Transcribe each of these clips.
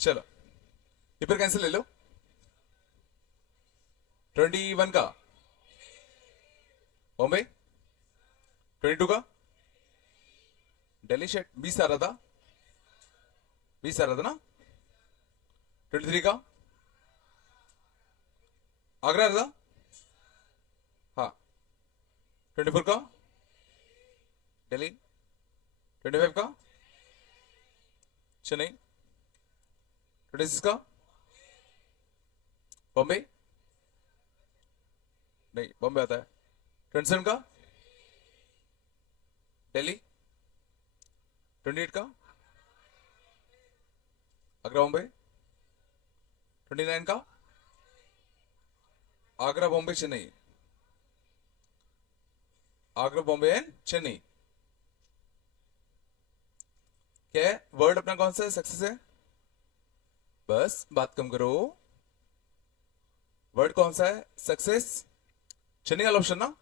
चलो ये फिर कैंसिल ले लो। 21 का बॉम्बे, 22 का दिल्ली शेट, 20 आ रहा था, 20 आ रहा था ना। 23 का आगरा आ रहा था, हाँ। 24 का दिल्ली, 25 का चेन्नई, 26 का बॉम्बे, नहीं बॉम्बे आता है। 27 का दिल्ली, 28 का आगरा बॉम्बे, 29 का आगरा बॉम्बे चेन्नई, आगरा बॉम्बे एंड चेन्नई। क्या है वर्ड अपना, कौन सा है? सक्सेस है। बस बात कम करो, वर्ड कौन सा है? सक्सेस। चेन्नई वाला ऑप्शन ना।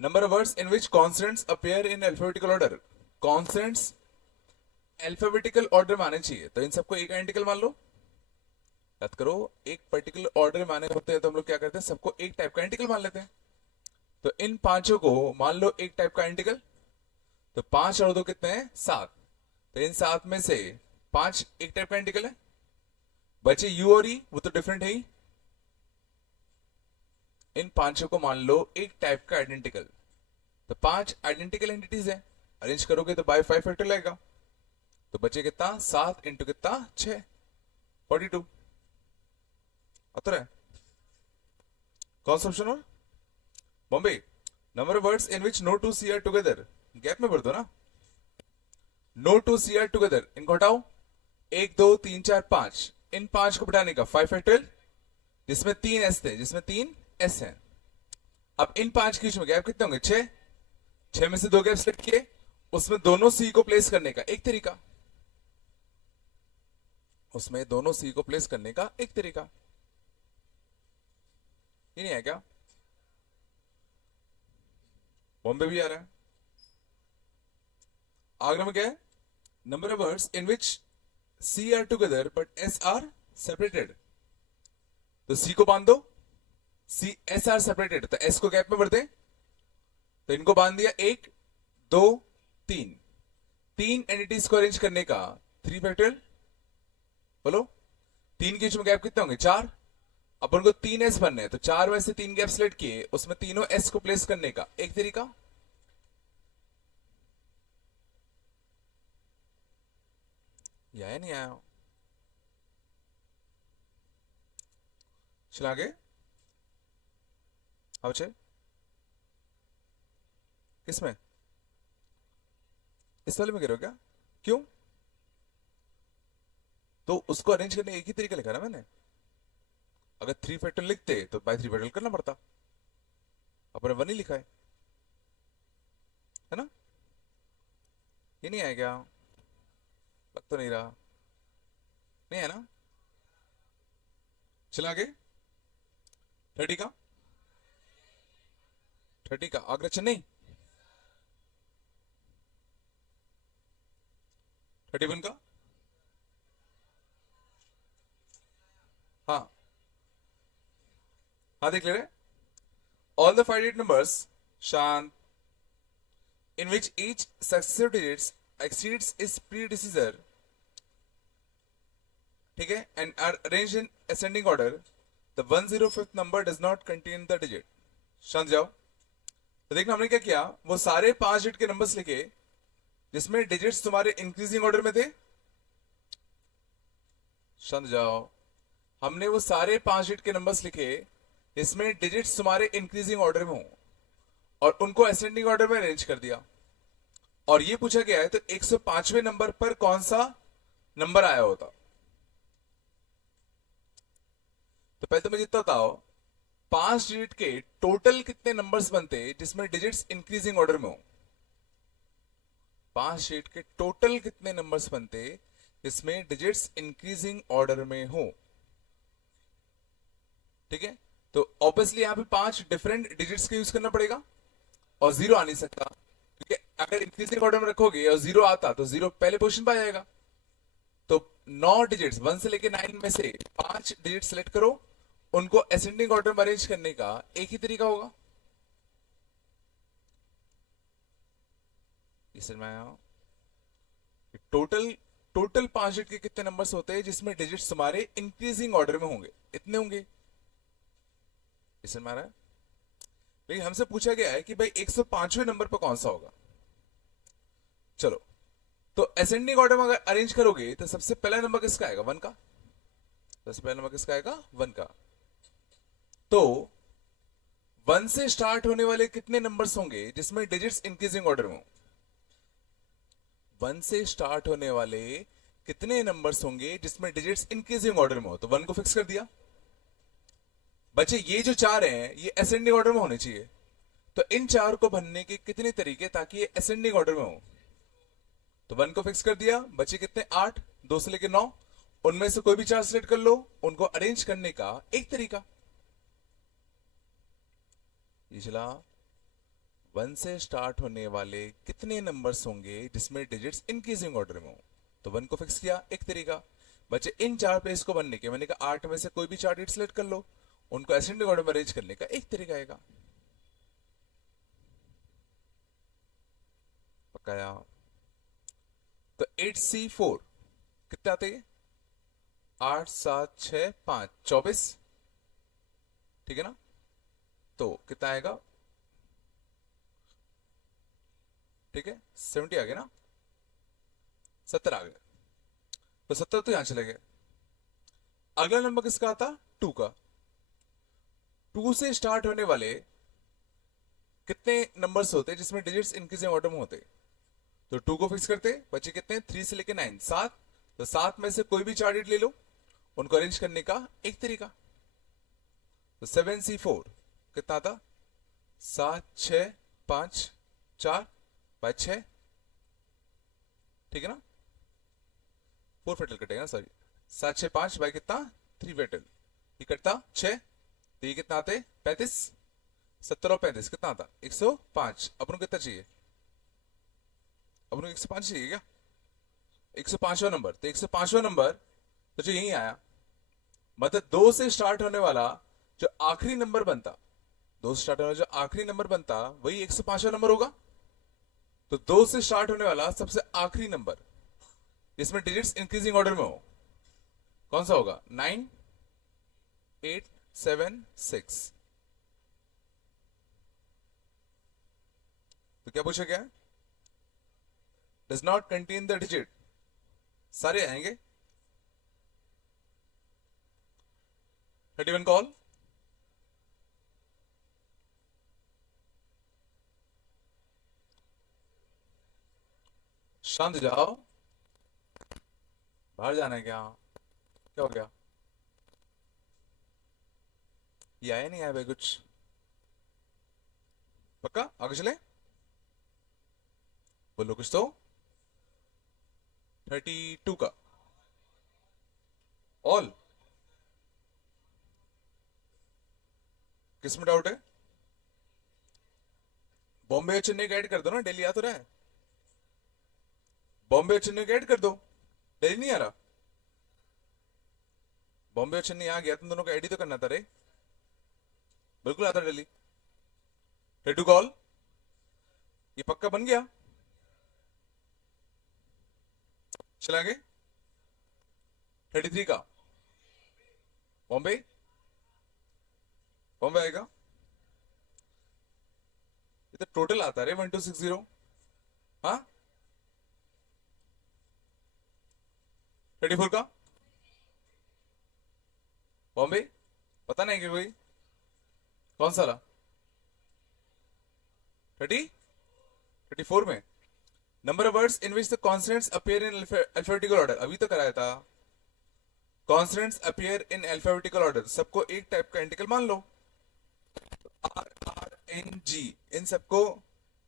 Number of words in which consonants appear in alphabetical order. Consonants alphabetical order में आने चाहिए, तो इन सबको एक आइडेंटिकल मान लो। याद करो, एक पर्टिकुलर ऑर्डर में आने होते हैं तो हम लोग क्या करते हैं, सबको एक टाइप का आइडेंटिकल मान लेते हैं। तो इन पांचों को मान लो एक टाइप का आइडेंटिकल। तो 5 और 2 कितने हैं? 7। तो इन 7 में से 5 एक टाइप का आइडेंटिकल है। बचे यू और ई, वो तो डिफरेंट है ही। इन पांचों को मान लो एक टाइप का आइडेंटिकल। तो 5 आइडेंटिकल एंटिटीज है, अरेंज करोगे तो बाय 5 फैक्टर लगेगा। तो बचे कितना? 7 इंटू कितना? 6, 42 आता है। कौन सा ऑप्शन हो? Bombay. Number of words in which no two C R together. Gap में भर दो ना। No two C R together, इनको हटाओ। 1 2 3 4 5, इन 5 को हटाने का 5 फैक्टोरियल, जिसमें 3 एस थे, जिसमें 3 एस है। अब इन 5 के बीच में गैप कितने होंगे? 6। 6 में से 2 गैप सेलेक्ट किए, उसमें दोनों सी को प्लेस करने का एक तरीका, उसमें दोनों सी को प्लेस करने का एक तरीका। ये नहीं है क्या? बॉम्बे भी आ रहा है। आगरा में क्या है? Number of words in which C R together but S R separated. तो सी को बांध दो, सी एस आर सेपरेटेड, तो एस को गैप में भर दे। तो इनको बांध दिया, 1 2 3, 3 एंटिटीज को अरेंज करने का 3 फैक्टोरियल। बोलो 3 के बीच में गैप कितने होंगे? 4। अपन को 3 एस बनने हैं, तो 4 में से 3 गैप सेलेक्ट किए, उसमें तीनों एस को प्लेस करने का एक तरीका। या नहीं आया? चला आगे। अब किसमें? इस वाले में गिरो क्या? क्यों? तो उसको अरेंज करने एक ही तरीका लिखा ना मैंने। अगर 3 फैक्टर लिखते तो बाय 3 फैक्टर करना पड़ता, अपने 1 ही लिखा है ना। ये नहीं आया क्या? लग तो नहीं रहा, नहीं है ना। चला आगे। 30 का, 30 का आगरा चेन्नई, 31 का, हाँ हाँ देख ले रहे। ऑल द 5 digit numbers शांत in which each successive digits exceeds its predecessor, ठीक है, and are arranged in ascending order, the 105th number does not contain the digit। शांत जाओ। तो देखना हमने क्या किया, वो सारे 5 डिजिट के नंबर्स लिखे जिसमें डिजिट्स तुम्हारे इंक्रीजिंग ऑर्डर में थे। शांत जाओ। हमने वो सारे 5 डिजिट के नंबर्स लिखे इसमें डिजिट्स तुम्हारे इंक्रीजिंग ऑर्डर में हो, और उनको असेंडिंग ऑर्डर में अरेंज कर दिया। और ये पूछा गया है तो 105वें नंबर पर कौन सा नंबर आया होता। तो पहले तो मुझे इतना बताओ, 5 डिजिट के टोटल कितने नंबर्स बनते जिसमें डिजिट्स इंक्रीजिंग ऑर्डर में हो। 5 डिजिट के टोटल कितने नंबर्स बनते जिसमें डिजिट्स इंक्रीजिंग ऑर्डर में हो। ठीक है, तो ऑब्वियसली यहां पे 5 डिफरेंट डिजिट्स का यूज करना पड़ेगा, और 0 आ नहीं सकता, क्योंकि अगर इंक्रीजिंग ऑर्डर में रखोगे और 0 आता तो 0 पहले पोजीशन पर आ जाएगा। तो 9 डिजिट्स 1 से लेके 9 में से 5 डिजिट सेलेक्ट करो, उनको असेंडिंग ऑर्डर में अरेंज करने का एक ही तरीका होगा। इस टोटल टोटल 5 डिजिट के कितने नंबर्स होते हैं जिसमें डिजिट्स तुम्हारे इंक्रीजिंग ऑर्डर में होंगे, इतने होंगे। इस लेकिन हमसे पूछा गया है कि भाई 105वें नंबर पर कौन सा होगा। चलो, तो असेंडिंग ऑर्डर में अगर अरेंज करोगे तो सबसे पहला नंबर किसका आएगा? 1 का। सबसे पहला नंबर किसका आएगा? 1 का। तो 1 से स्टार्ट होने वाले कितने नंबर्स होंगे जिसमें डिजिट्स इंक्रीजिंग ऑर्डर में हो? 1 से स्टार्ट होने वाले कितने नंबर्स होंगे जिसमें डिजिट्स इंक्रीजिंग ऑर्डर में हो? तो 1 को फिक्स कर दिया। बच्चे ये जो 4 हैं ये असेंडिंग ऑर्डर में होने चाहिए, तो इन 4 को भरने के कितने तरीके ताकि ये असेंडिंग ऑर्डर में हो? तो 1 को फिक्स कर दिया। बचे कितने? 8, 2 से लेके 9, उनमें से कोई भी 4 सेलेक्ट कर लो, उनको अरेंज करने का एक तरीका ये चला। 1 से स्टार्ट होने वाले कितने नंबर्स होंगे जिसमें डिजिट्स इंक्रीजिंग ऑर्डर में हो? तो 1 को फिक्स किया, एक तरीका। बचे इन 4 पेज को बनने के, मैंने कहा 8 में से कोई भी 4 डिजिट सेलेक्ट कर लो, उनको असेंडिंग ऑर्डर में अरेंज करने का एक तरीका आएगा। पकाया। तो 8C4 कितने आते हैं? 8, 7, 6, 5, 24, ठीक है ना? तो कितना आएगा? ठीक है, 70 आ गया ना, 70 आ गए। तो 70 तो यहां चले गए। अगला नंबर किसका आता? 2 का। 2 से स्टार्ट होने वाले कितने नंबर्स होते हैं जिसमें डिजिट्स इंक्रीजिंग ऑर्डर में होते? तो 2 को फिक्स करते। बचे कितने? 3 से लेके 9, 7। तो 7 में से कोई भी 4 डिजिट ले लो, उनको अरेंज करने का एक तरीका। तो 7C4 कितना था? 7, 6, 5, 4 बाय 6, ठीक है ना? 4 फेटल कटेगा ना, सॉरी। 7, 6, 5 बाय कितना? 3 फेटल। ये कटता 6, तो ये कितना आते? 35। 70 और 35 कितना आता? 105। अपन को कितना चाहिए? अपन को 105 चाहिए क्या? 105वां नंबर। तो 105वां नंबर तो जो यही आया, मतलब 2 से स्टार्ट होने वाला जो आखिरी नंबर बनता, 2 से स्टार्ट होने वाला जो आखिरी नंबर बनता वही 105वां नंबर होगा। तो 2 से स्टार्ट होने वाला सबसे आखिरी नंबर जिसमें डिजिट्स इंक्रीजिंग ऑर्डर में हो कौन सा होगा? 9, 8, 7, 6। तो क्या पूछा गया? Does not contain the digit. सारे आएंगे। 31 कॉल। शांत जाओ। बाहर जाना है क्या? क्या हो गया? ये आया नहीं आया भाई कुछ? पक्का आगे चले? बोलो कुछ तो। 32 का ऑल। किसमें डाउट है? बॉम्बे और चेन्नई का ऐड कर दो ना, दिल्ली आ तो रहा है। बॉम्बे और चेन्नई का ऐड कर दो, दिल्ली नहीं आ रहा। बॉम्बे और चेन्नई आ गया, तुम दोनों का ऐड ही तो करना था रे। बिल्कुल आता दिल्ली। 32 कॉल। ये पक्का बन गया। चला आगे। 33 का बॉम्बे। बॉम्बे आएगा। ये तो टोटल आता है 1260। हाँ 34 का बॉम्बे। पता नहीं कि कोई कौन सा रहा? 34 में number of words in which the consonants appear in alphabetical order. अभी तो कराया था। Consonants appear in alphabetical order, सबको एक टाइप का इंटिकल मान लो। आर आर एन जी, इन सबको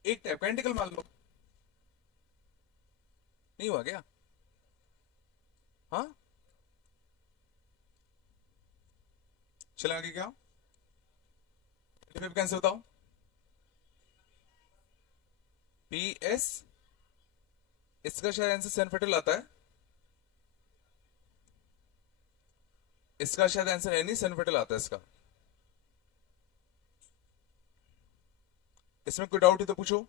एक टाइप का इंटिकल मान लो। नहीं हुआ क्या? हाँ चलें आगे। क्या कैसे बताओ? पी एस, इसका शायद आंसर सेन फेटल आता है। इसका शायद आंसर है नहीं, सन फेटल आता है इसका। इसमें कोई डाउट है तो पूछो,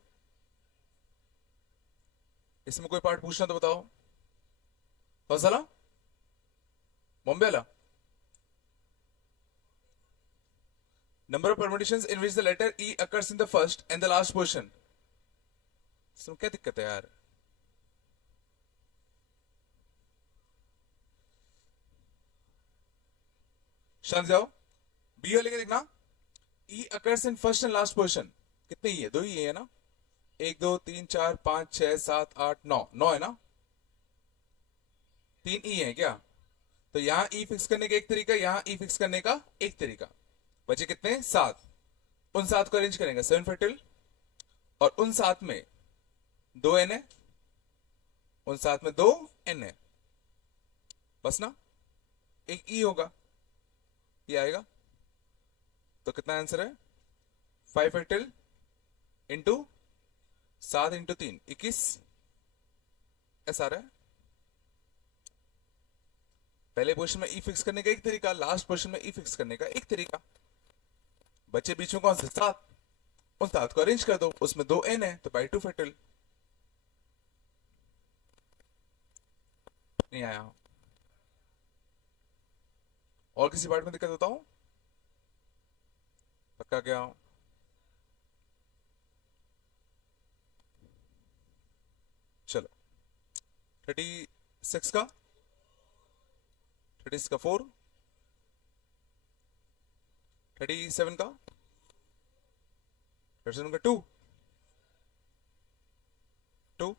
इसमें कोई पार्ट पूछना तो बताओ। फैसला बॉम्बे वाला, number of permutations in which the letter E occurs in the first and the last portion. इसमें क्या दिक्कत है यार? शांत जाओ, बी वाले के देखना, E occurs in first and last portion. कितने ही है? दो ही है ना, 1 2 3 4 5 6 7 8 9, 9 है ना, 3 ई है क्या? तो यहां ई फिक्स करने का एक तरीका, यहां ई फिक्स करने का एक तरीका। बचे कितने? 7। उन 7 को अरेंज करेंगे 7 फेटल, और उन 7 में 2 एन है, उन 7 में 2 एन है, बस ना, एक ई होगा, ये आएगा। तो कितना आंसर है? 5 फेटल इंटू 7 इंटू 3, 21 ऐसा आ रहा है। पहले पोर्शन में ई फिक्स करने का एक तरीका, लास्ट पोर्शन में ई फिक्स करने का एक तरीका। बच्चे बीच में कौन से? 7। उन 7 को अरेंज कर दो, उसमें 2 एन है, तो बाई 2 फेटल। नहीं आया? और किसी पार्ट में दिक्कत बताओ? पक्का क्या? चलो 36 का, 36 का 4, 37 का, 37 का 2, 2,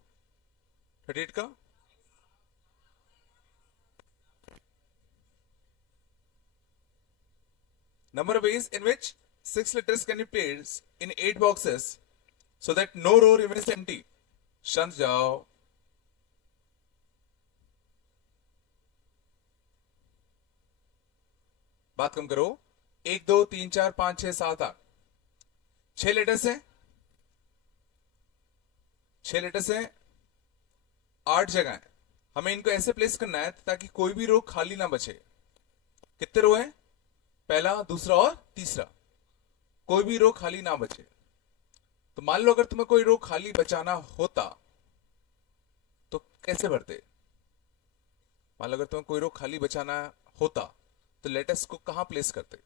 38 का, number of ways in which 6 letters can be placed in 8 boxes so that no row remains empty. शांत जाओ, बात कम करो। 1 2 3 4 5 6 7 8, 6 लेटर्स हैं, 6 लेटर्स हैं, 8 जगह है। हमें इनको ऐसे प्लेस करना है ताकि कोई भी रो खाली ना बचे। कितने रो हैं? पहला, दूसरा और तीसरा, कोई भी रो खाली ना बचे। तो मान लो अगर तुम्हें कोई रो खाली बचाना होता तो कैसे भरते? मान लो अगर तुम्हें कोई रो खाली बचाना होता तो लेटर्स को कहां प्लेस करते?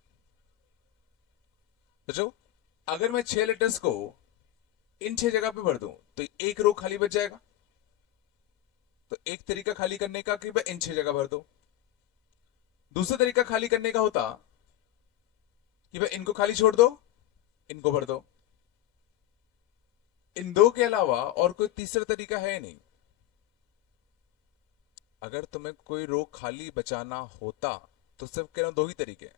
बच्चों, अगर मैं 6 लेटर्स को इन 6 जगह पे भर दूं तो एक रो खाली बच जाएगा। तो एक तरीका खाली करने का कि भाई इन 6 जगह भर दो। दूसरा तरीका खाली करने का होता कि भाई इनको खाली छोड़ दो, इनको भर दो। इन दो के अलावा और कोई तीसरा तरीका है नहीं। अगर तुम्हें कोई रो खाली बचाना होता तो सिर्फ कह रहा हूं 2 ही तरीके हैं।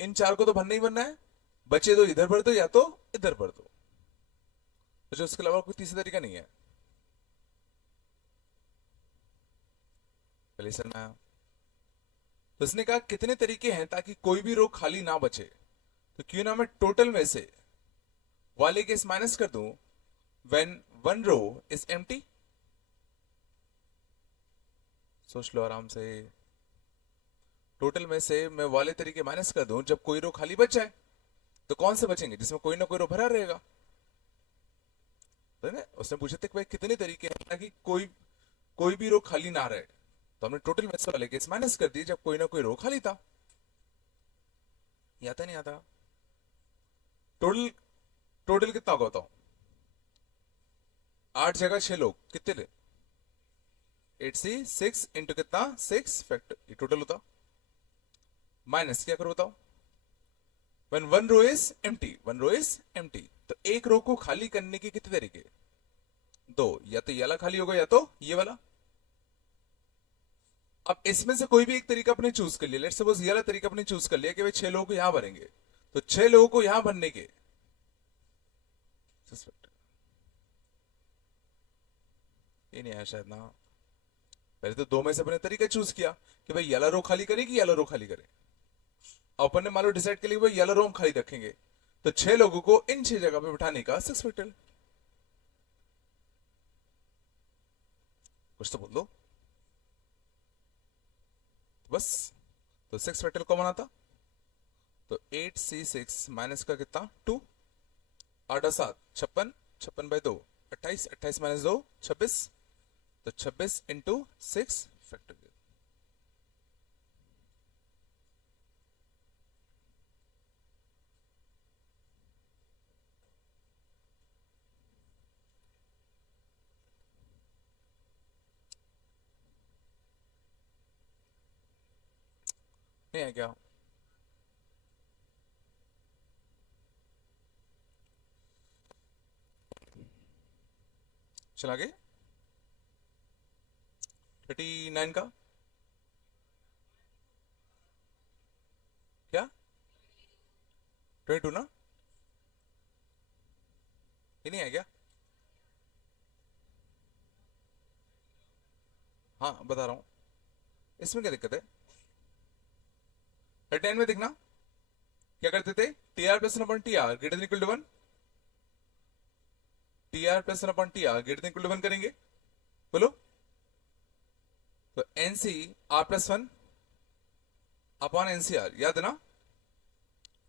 इन 4 को तो भरना ही भरना है, बचे तो इधर भर दो या तो इधर भर दो, तो उसके अलावा कोई तीसरा तरीका नहीं है। लिसन में तो उसने कहा कितने तरीके हैं ताकि कोई भी रो खाली ना बचे। तो क्यों ना मैं टोटल में से वाले केस माइनस कर दूं when one row is empty. सोच लो आराम से। टोटल में से मैं वाले तरीके माइनस कर दूं जब कोई रो खाली बच जाए। तो कौन से बचेंगे? जिसमें कोई ना कोई रो भरा रहेगा। तो उसने पूछा था कि भाई कितने तरीके हैं ताकि कोई भी रो खाली ना रहे। तो हमने टोटल में से वाले केस माइनस कर दिए जब कोई ना कोई रो खाली था। ये आता नहीं आता? टोटल टोटल कितना होगा बताओ? 8 जगह 6 लोग, कितने थे? 8 से 6 इंटू कितना? 6 फैक्टर, ये टोटल होता। माइनस क्या करो बताओ? When one row is empty, one row is empty, तो एक रो को खाली करने के कितने तरीके? 2, या तो ये वाला खाली होगा या तो ये वाला। अब इसमें से कोई भी एक तरीका अपने चूज कर लिया। लेट्स सपोज ये वाला तरीका अपने चूज कर लिया कि भाई 6 लोगों को यहां भरेंगे, तो 6 लोगों को यहां भरने के ये नहीं आया शायद ना। पहले तो 2 में से अपने तरीका चूज किया कि भाई येलो रो खाली करे कि येलो रो खाली करे। अपन ने मान लो डिसाइड कर लिया भाई येलो रो हम खाली रखेंगे, तो 6 लोगों को इन 6 जगह पे बिठाने का 6 फैक्टर। कुछ तो बोल दो बस। तो 6 फैक्टोरियल कॉमन आता, तो 8c6 माइनस का कितना 2, 8 और 7 56, 56/2 28, 28 माइनस 2 26, तो 26 इंटू 6 फैक्टोरियल। नहीं है क्या? चला गए 39 का क्या 22 ना, ये नहीं है क्या? हाँ बता रहा हूं, इसमें क्या दिक्कत है? 39 में देखना क्या करते थे, T R plus upon T R greater than equal to 1, T R plus upon T R greater than equal to 1 करेंगे, बोलो। तो NC R plus 1 upon NCR, याद है ना,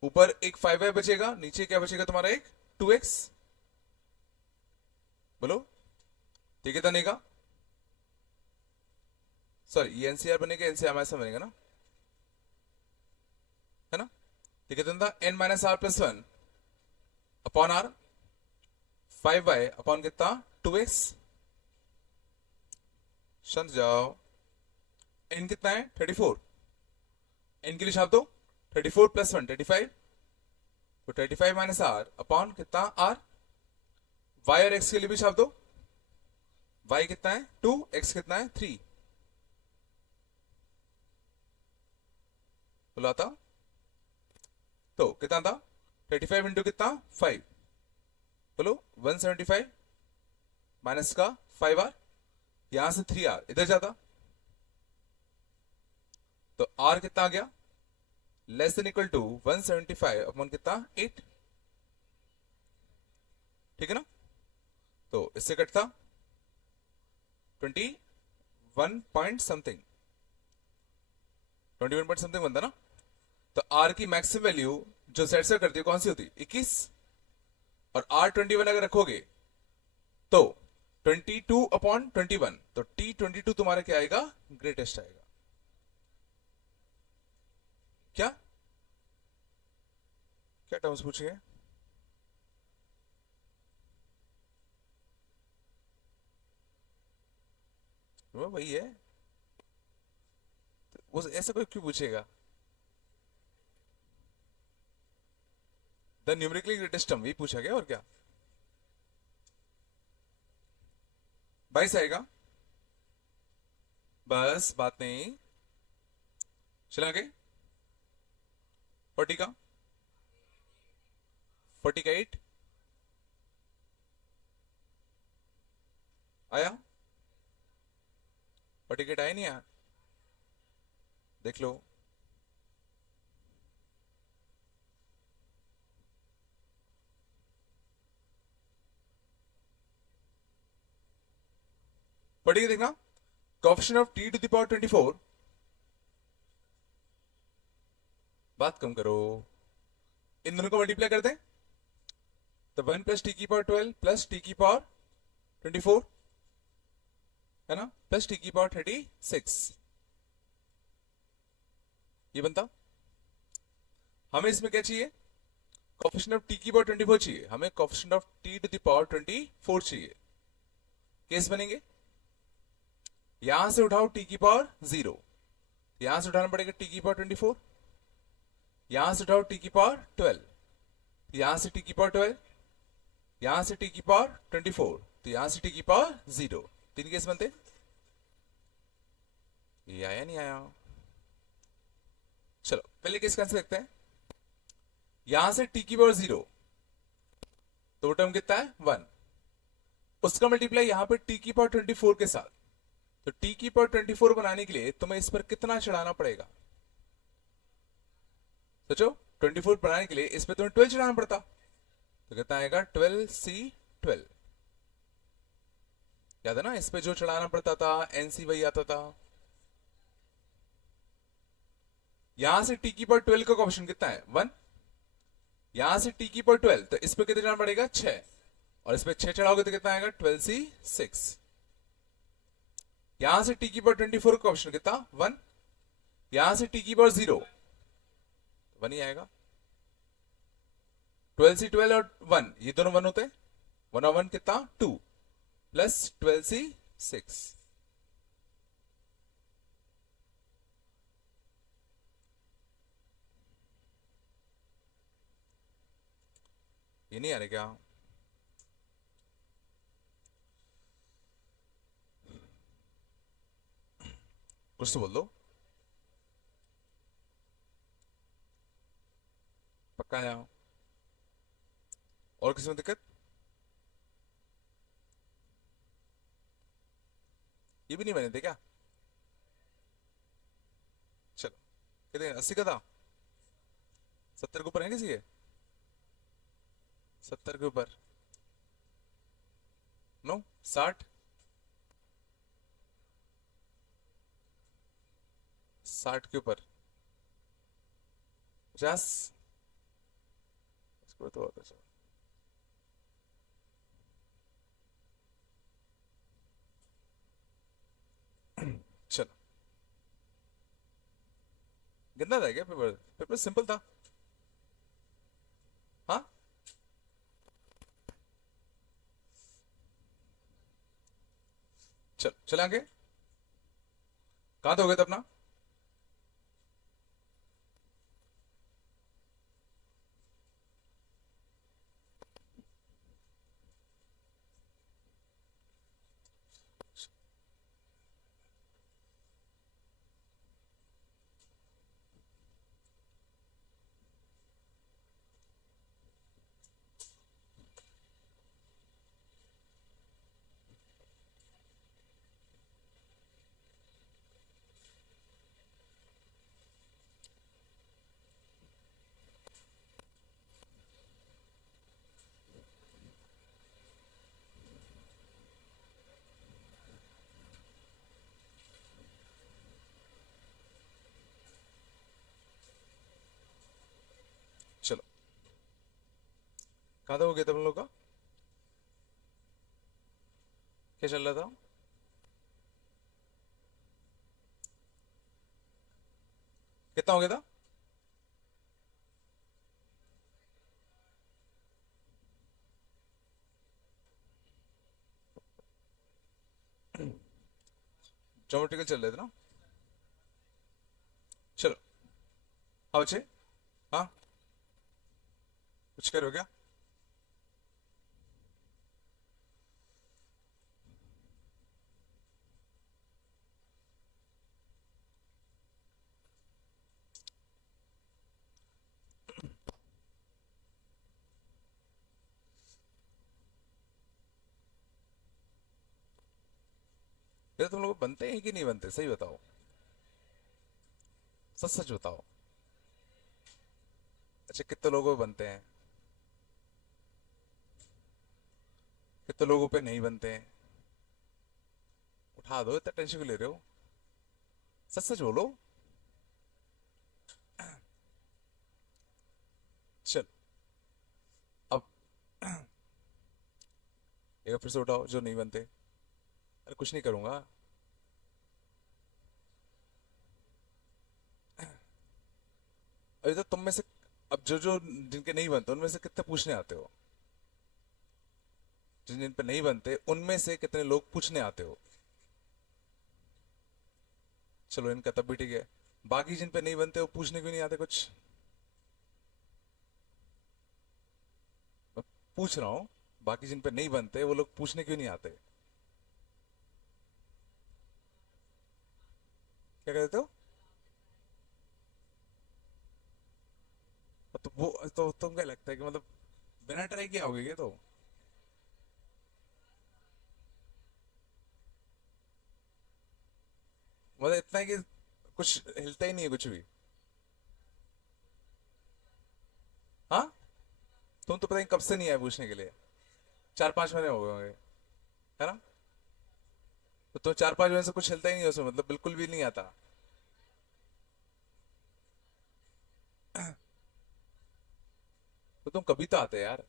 ऊपर एक 5y बचेगा, नीचे क्या बचेगा तुम्हारा एक 2x, बोलो ठीक है तो नहीं का, सॉरी ये एनसीआर बनेगा, एनसीआर ऐसा बनेगा ना, है ना, ठीक है तो n minus R plus 1 upon R 5y upon कितना 2x, शांत जाओ, n कितना है 34, n के लिए छाप दो 34 प्लस 1 35, तो 35 माइनस आर अपॉन कितना आर, y और x के लिए भी छाप दो, y कितना है 2, x कितना है 3, बोला था, तो कितना था 35 इंटू कितना 5, बोलो 175 माइनस का 5r, यहां से 3r इधर जाता, तो r कितना आ गया less than equal to 175 upon कितना 8, ठीक है ना, तो इससे कटता 21 पॉइंट समथिंग, 21 पॉइंट समथिंग बनता ना, तो r की मैक्सिमम वैल्यू जो सेट से करती है कौन सी होती 21, और r 21 अगर रखोगे तो 22 अपॉन 21, तो t22 तुम्हारा क्या आएगा ग्रेटेस्ट आएगा, क्या क्या टर्म्स पूछे, वो वही है, वो ऐसा कोई क्यों पूछेगा, द न्यूमेरिकली ग्रेटेस्ट टर्म, वही पूछा गया और क्या, 22 आएगा, बस बात नहीं, चला गए 40 का 8 आया, 48 आया नहीं आया, देख लो, पढ़िए देखना, coefficient of t to the power 24, बात कम करो, इन दोनों को मल्टीप्लाई कर दें, तो 1 प्लस टी की पावर 12 प्लस टी की पावर 24, है ना, प्लस टी की पावर 36, ये बनता, हमें इसमें क्या चाहिए, कोएफिशिएंट ऑफ टी की पावर 24 चाहिए, हमें coefficient of t to the power 24 चाहिए, केस बनेंगे, यहां से उठाओ t की पावर 0, यहां से उठाना पड़ेगा t की पावर 24, यहां से उठाओ t की पावर 12, यहां से t की पावर 12, यहां से t की पावर 24, तो यहां से t की पावर 0, तीन केस बनते, ये आया नहीं आया, चलो पहले केस कैंसिल देखते हैं, यहां से t की पावर 0, तो टर्म कितना है 1, उसका मल्टीप्लाई यहां पे t की पावर 24 के साथ, तो t की पावर 24 बनाने के लिए तुम्हें इस पर कितना चढ़ाना पड़ेगा, सोचो 24 बनाने के लिए इस पर तुम्हें 12 चढ़ाना पड़ता, तो कितना आएगा 12c12, याद है ना, इस पे जो चढ़ाना पड़ता था एनसी वही आता था, यहां से टी की पावर 12 का कोएफिशिएंट कितना है 1। यहां से टी की पावर 12, तो इस पे कितना चढ़ना पड़ेगा 6, और इस पे 6 चढ़ाओगे तो कितना आएगा 12c6। यहां से टी की पावर 24 का ऑप्शन कितना 1। यहां से टी की पावर 0 1 ही आएगा। 12c12 और 1 ये दोनों 1 होते हैं, 1 और 1 कितना 2 प्लस 12c6। ये नहीं आ रहा क्या? कुछ तो बोल दो, पक्का है? और किसी में दिक्कत? ये भी नहीं बने थे क्या? चलो कितने 80 का था, 70 के ऊपर है किसी के? 70 के ऊपर? नो 60, 60 के ऊपर 50, इसको तो बहुत अच्छा। चलो गंदा था क्या पेपर? पेपर सिंपल था। हाँ चल चले आगे। कहां तो हो गए थे अपना? चलो कहां तक हो गया था हम लोग का? क्या चल रहा था? कितना हो गया था? ज्योमेट्रिकल चल रहे थे ना? चलो हाँ बच्चे, हाँ कुछ करो क्या? ये तुम लोग बनते हैं कि नहीं बनते, सही बताओ, सच सच बताओ। अच्छा कितने लोगों पे बनते हैं, कितने लोगों पे नहीं बनते हैं? उठा दो, इतना टेंशन क्यों ले रहे हो? सच सच बोलो। चल अब एक बार फिर से उठाओ जो नहीं बनते। अरे कुछ नहीं करूंगा। अभी तो तुम में से, अब जो जो जिनके नहीं बनते उनमें से कितने पूछने आते हो? जिन जिन पे नहीं बनते उनमें से कितने लोग पूछने आते हो? चलो इनका तब भी ठीक है। बाकी जिन पे नहीं बनते वो पूछने क्यों नहीं आते कुछ? मैं पूछ रहा हूँ, बाकी जिन पे नहीं बनते वो लोग पूछने क्यों नहीं आते? क्या कहते हो? तो वो तो तुम क्या लगता है कि मतलब बिना ट्राई किया होगी क्या? तो मतलब इतना है कि कुछ हिलता ही नहीं है कुछ भी। हाँ तुम तो पता नहीं कब से नहीं आए पूछने के लिए, 4-5 महीने हो गए होंगे, है ना? तो 4-5 महीने से कुछ हिलता ही नहीं है उसमें, मतलब बिल्कुल भी नहीं आता। तो तुम कभी तो आते यार।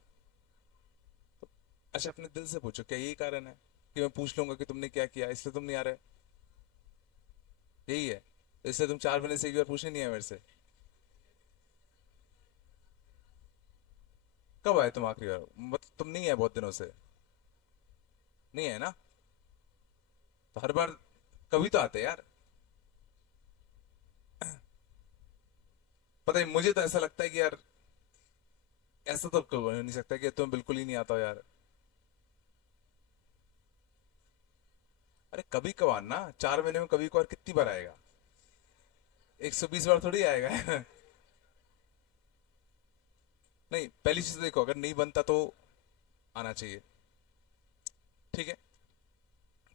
अच्छा अपने दिल से पूछो, क्या यही कारण है कि मैं पूछ लूंगा कि तुमने क्या किया इसलिए तुम नहीं आ रहे? यही है? तो इसलिए तुम 4 महीने से एक बार पूछने नहीं आए मेरे से? कब आए तुम आखिरी बार? मतलब तुम नहीं आए बहुत दिनों से? नहीं है ना? तो हर बार कभी तो आते यार। पता है, मुझे तो ऐसा लगता है कि यार ऐसा तो कभी हो नहीं सकता कि तुम बिल्कुल ही नहीं आता हो यार। अरे कभी कभार ना, 4 महीने में कभी कभार कितनी बार आएगा? 120 बार थोड़ी आएगा। नहीं, पहली चीज तो देखो, अगर नहीं बनता तो आना चाहिए। ठीक है,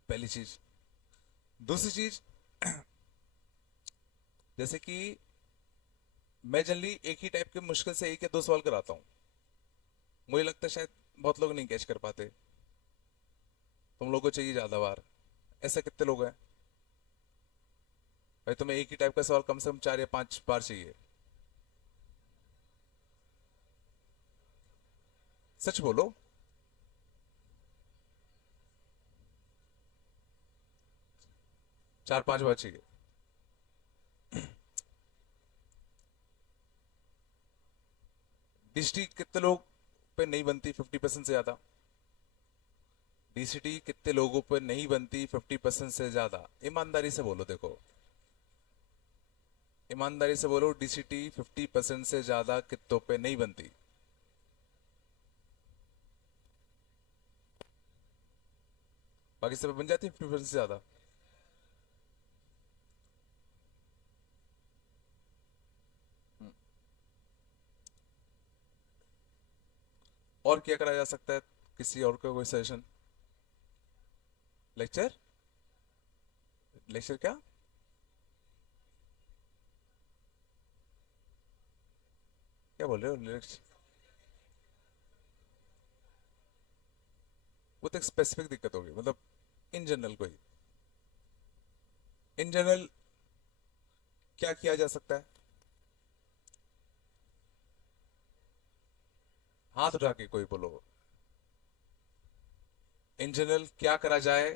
पहली चीज। दूसरी चीज, जैसे कि मैं जनरली एक ही टाइप के मुश्किल से 1 या 2 सवाल कराता हूँ। मुझे लगता है शायद बहुत लोग नहीं कैच कर पाते। तुम लोगों को चाहिए ज्यादा बार। ऐसा कितने लोग हैं भाई? तुम्हें एक ही टाइप का सवाल कम से कम 4 या 5 बार चाहिए। सच बोलो। 4 5 बार चाहिए। डीसीटी कितने लोग पे नहीं बनती 50% से ज्यादा? डीसीटी कितने लोगों पे नहीं बनती 50% से ज्यादा? ईमानदारी से बोलो, देखो ईमानदारी से बोलो, डीसीटी 50% से ज्यादा कितनों पे नहीं बनती? बाकी सब पे बन जाती है 50% से ज्यादा। और क्या करा जा सकता है? किसी और का कोई सजेशन? लेक्चर? लेक्चर क्या? क्या बोल रहे हो लेक्चर? वो तो एक स्पेसिफिक दिक्कत होगी, मतलब इन जनरल कोई, इन जनरल क्या किया जा सकता है? हाथ उठा के कोई बोलो। इन जनरल क्या करा जाए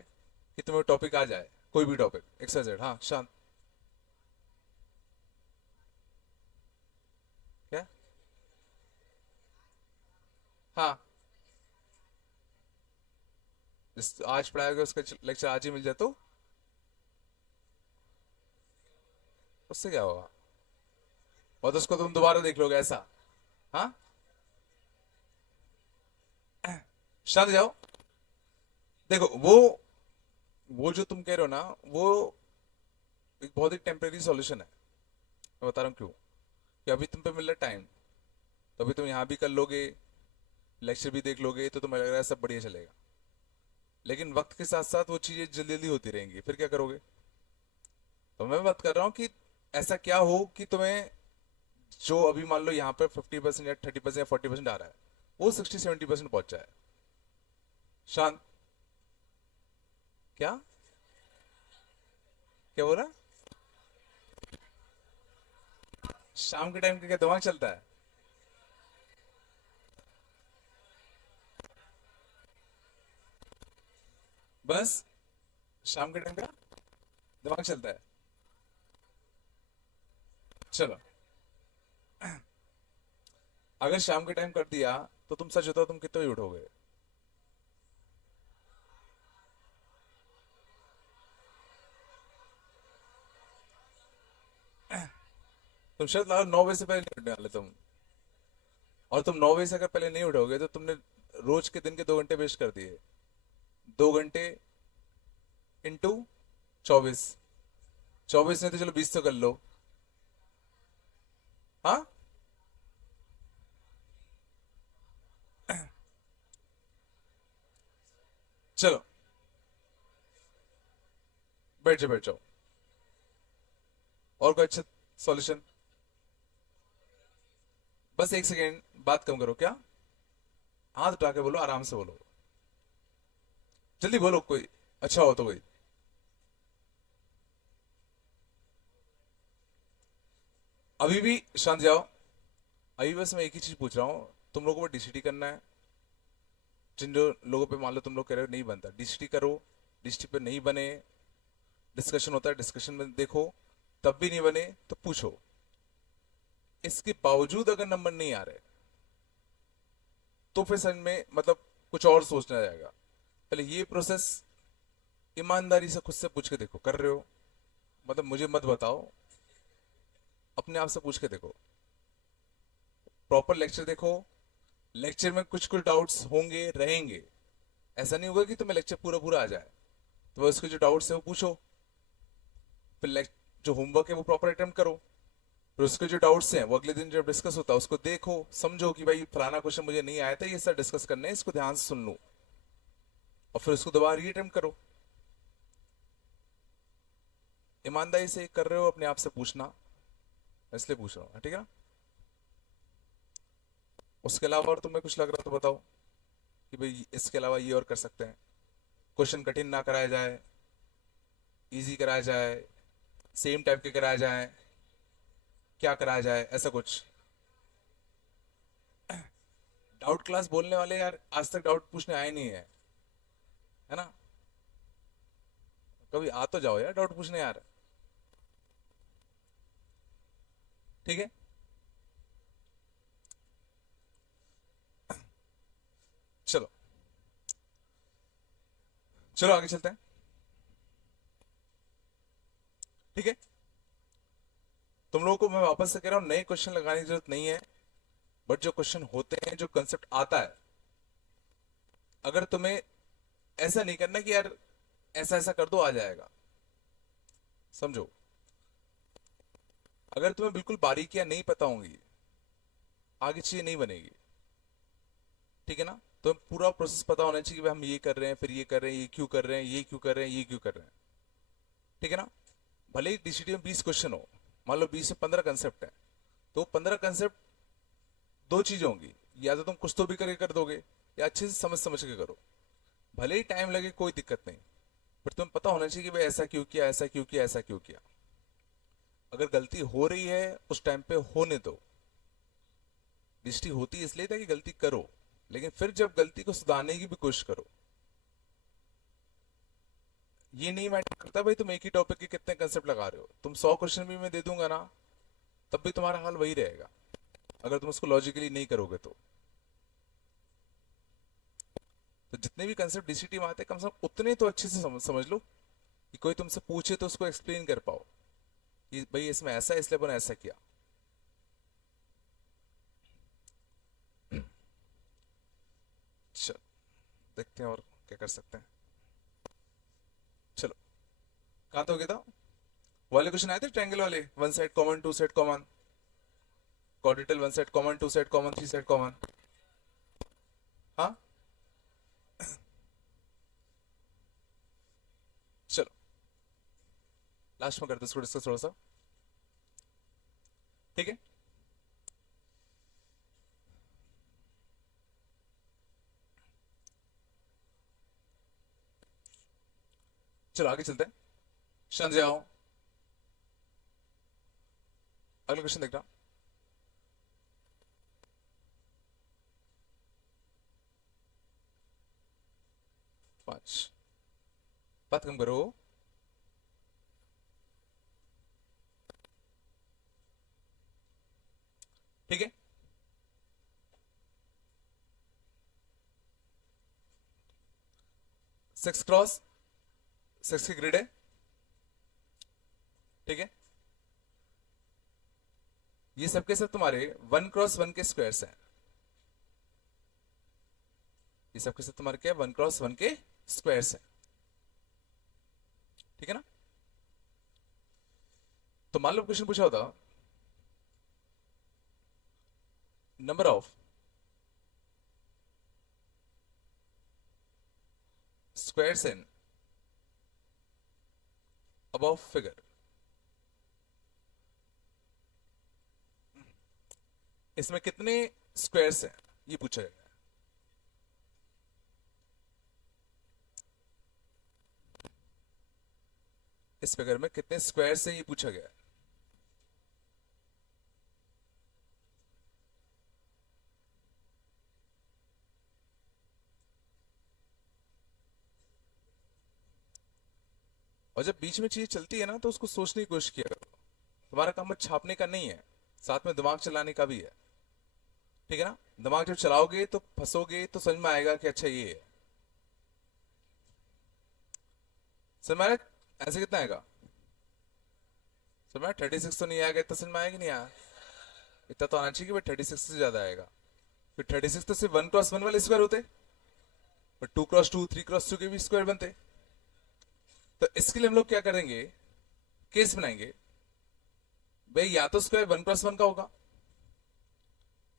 कि तुम्हें टॉपिक आ जाए? कोई भी टॉपिक, XYZ। हाँ शांत। क्या? हाँ, जिस आज पढ़ाया गया उसका लेक्चर आज ही मिल जाए तो उससे क्या होगा? और तो उसको तुम दोबारा देख लोगे ऐसा? हाँ, शांत जाओ। देखो वो जो तुम कह रहे हो ना, वो एक बहुत ही टेम्परेरी सॉल्यूशन है। मैं बता रहा हूँ क्यों। कि अभी तुम पे मिल रहा टाइम, तो अभी तुम यहाँ भी कर लोगे, लेक्चर भी देख लोगे, तो तुम्हें लग रहा है सब बढ़िया चलेगा। लेकिन वक्त के साथ साथ वो चीजें जल्दी जल्दी होती रहेंगी, फिर क्या करोगे? तो मैं बात कर रहा हूँ कि ऐसा क्या हो कि तुम्हें, जो अभी मान लो यहाँ पे 50% या 30% या 40% आ रहा है, वो 60 70% पहुंच जाए। शांत। क्या? क्या बोल रहा? शाम के टाइम का क्या दिमाग चलता है? बस शाम के टाइम का दिमाग चलता है। चलो, अगर शाम के टाइम कर दिया तो तुम सच बताओ, तुम कितने बजे उठोगे? तुम शायद लगाओ 9 बजे से पहले नहीं उठने वाले तुम। और तुम 9 बजे से अगर पहले नहीं उठोगे तो तुमने रोज के दिन के 2 घंटे वेस्ट कर दिए। 2 घंटे इंटू 24। 24 नहीं तो चलो 20 तो कर लो। हाँ, चलो बैठ जाओ, बैठ जाओ। और कोई अच्छा सॉल्यूशन? बस 1 सेकेंड, बात कम करो। क्या? हाथ उठा के बोलो, आराम से बोलो, जल्दी बोलो, कोई अच्छा हो तो कोई। अभी भी शांत जाओ। अभी बस मैं एक ही चीज पूछ रहा हूँ, तुम लोगों को डीसीटी करना है। जिन जो लोगों पे मान लो तुम लोग कह रहे हो नहीं बनता, डीसीटी करो। डीसीटी पे नहीं बने, डिस्कशन होता है, डिस्कशन में देखो, तब भी नहीं बने तो पूछो। इसके बावजूद अगर नंबर नहीं आ रहे तो फिर समझ में मतलब कुछ और सोचना जाएगा। पहले ये प्रोसेस ईमानदारी से खुद से पूछ के देखो, कर रहे हो? मतलब मुझे मत बताओ, अपने आप से पूछ के देखो। प्रॉपर लेक्चर देखो, लेक्चर में कुछ कुछ डाउट्स होंगे रहेंगे। ऐसा नहीं होगा कि तुम्हें लेक्चर पूरा पूरा आ जाए, तो उसके जो डाउट्स है वो पूछो। फिर जो होमवर्क है वो प्रॉपर अटेम्प्ट करो। फिर उसके जो डाउट्स हैं वो अगले दिन जब डिस्कस होता है उसको देखो, समझो कि भाई फलाना क्वेश्चन मुझे नहीं आया था, ये सर डिस्कस करने, इसको ध्यान से सुन लो, और फिर उसको दोबारा री अटेम्प्ट करो। ईमानदारी से कर रहे हो, अपने आप से पूछना, इसलिए पूछ रहा हूं, ठीक है ना? उसके अलावा और तुम्हें कुछ लग रहा तो बताओ कि भाई इसके अलावा ये और कर सकते हैं। क्वेश्चन कठिन ना कराया जाए, इजी कराया जाए, सेम टाइप के कराया जाए, क्या कराया जाए, ऐसा कुछ। डाउट क्लास बोलने वाले यार आज तक डाउट पूछने आए नहीं है, है ना? कभी आ तो जाओ यार डाउट पूछने यार, ठीक है? चलो चलो आगे चलते हैं, ठीक है? तुम लोगों को मैं वापस से कह रहा हूं, नए क्वेश्चन लगाने की जरूरत नहीं है। बट जो क्वेश्चन होते हैं, जो कंसेप्ट आता है, अगर तुम्हें ऐसा नहीं करना कि यार ऐसा ऐसा कर दो आ जाएगा, समझो। अगर तुम्हें बिल्कुल बारीकियां नहीं पता होंगी, आगे चीजें नहीं बनेगी, ठीक है ना? तो पूरा प्रोसेस पता होना चाहिए कि भाई हम ये कर रहे हैं, फिर ये कर रहे हैं, ये क्यों कर रहे हैं, ये क्यों कर रहे हैं, ये क्यों कर रहे हैं, ठीक है ना? भले ही डीसीटी में 20 क्वेश्चन हो, मान लो 20 से 15 कंसेप्ट है, तो 15 कंसेप्ट दो चीजें होंगी, या तो तुम कुछ तो भी करके कर दोगे, या अच्छे से समझ समझ के करो। भले ही टाइम लगे कोई दिक्कत नहीं, पर तुम्हें पता होना चाहिए कि भाई ऐसा क्यों किया, ऐसा क्यों किया, ऐसा क्यों किया। अगर गलती हो रही है उस टाइम पे होने दो। दृष्टि होती है इसलिए था कि गलती करो, लेकिन फिर जब गलती को सुधारने की भी कोशिश करो। ये नहीं मैटर करता भाई तुम एक ही टॉपिक के कितने कंसेप्ट लगा रहे हो, तुम 100 क्वेश्चन भी मैं दे दूंगा ना, तब भी तुम्हारा हाल वही रहेगा अगर तुम उसको लॉजिकली नहीं करोगे तो जितने भी कंसेप्ट डीसीटी में आते हैं कम से कम उतने तो अच्छे से समझ लो कि कोई तुमसे पूछे तो उसको एक्सप्लेन कर पाओ कि भाई इसमें ऐसा है इसलिए मैंने ऐसा किया। चलो देखते हैं और क्या कर सकते हैं। चलो कहां तो हो गया था? वाले क्वेश्चन आए थे ट्रायंगल वाले, one side common, two side common, quadrilateral one side common, two side common, three side common. हाँ चलो लास्ट में करते इसको डिस्कस थोड़ा सा, ठीक है? चलो आगे चलते हैं। संजय आओ, अगला क्वेश्चन देखना। 5, बात कम करो। ठीक है, 6 x 6 की ग्रिड है, ठीक है? ये सबके सब तुम्हारे 1 x 1 के स्क्वायर्स हैं। ये सबके सब तुम्हारे क्या 1 x 1 के स्क्वायर्स हैं, ठीक है ना? तो मान लो क्वेश्चन पूछा होता number of squares in above figure, इसमें कितने स्क्वायर्स हैं ये पूछा गया है। इस फिगर में कितने स्क्वायर्स हैं ये पूछा गया है। और जब बीच में चीज चलती है ना तो उसको सोचने की कोशिश किया करो। तुम्हारा काम बस छापने का नहीं है, साथ में दिमाग चलाने का भी है। ठीक है ना? दिमाग जब चलाओगे तो फंसोगे तो समझ में आएगा कि अच्छा ये है। समझ में आया? ऐसे कितना आएगा? समझ में आया? 36 तो नहीं आएगा, इतना समझ में आया कि नहीं आया? इतना तो आना चाहिए कि भाई 36 से ज्यादा आएगा। फिर 36 तो सिर्फ 1x1 वाले स्क्वायर होते, पर 2x2 3x2 के भी स्क्वायर बनते। तो इसके लिए हम लोग क्या करेंगे, केस बनाएंगे। भाई या तो स्क्वायर 1x1 का होगा,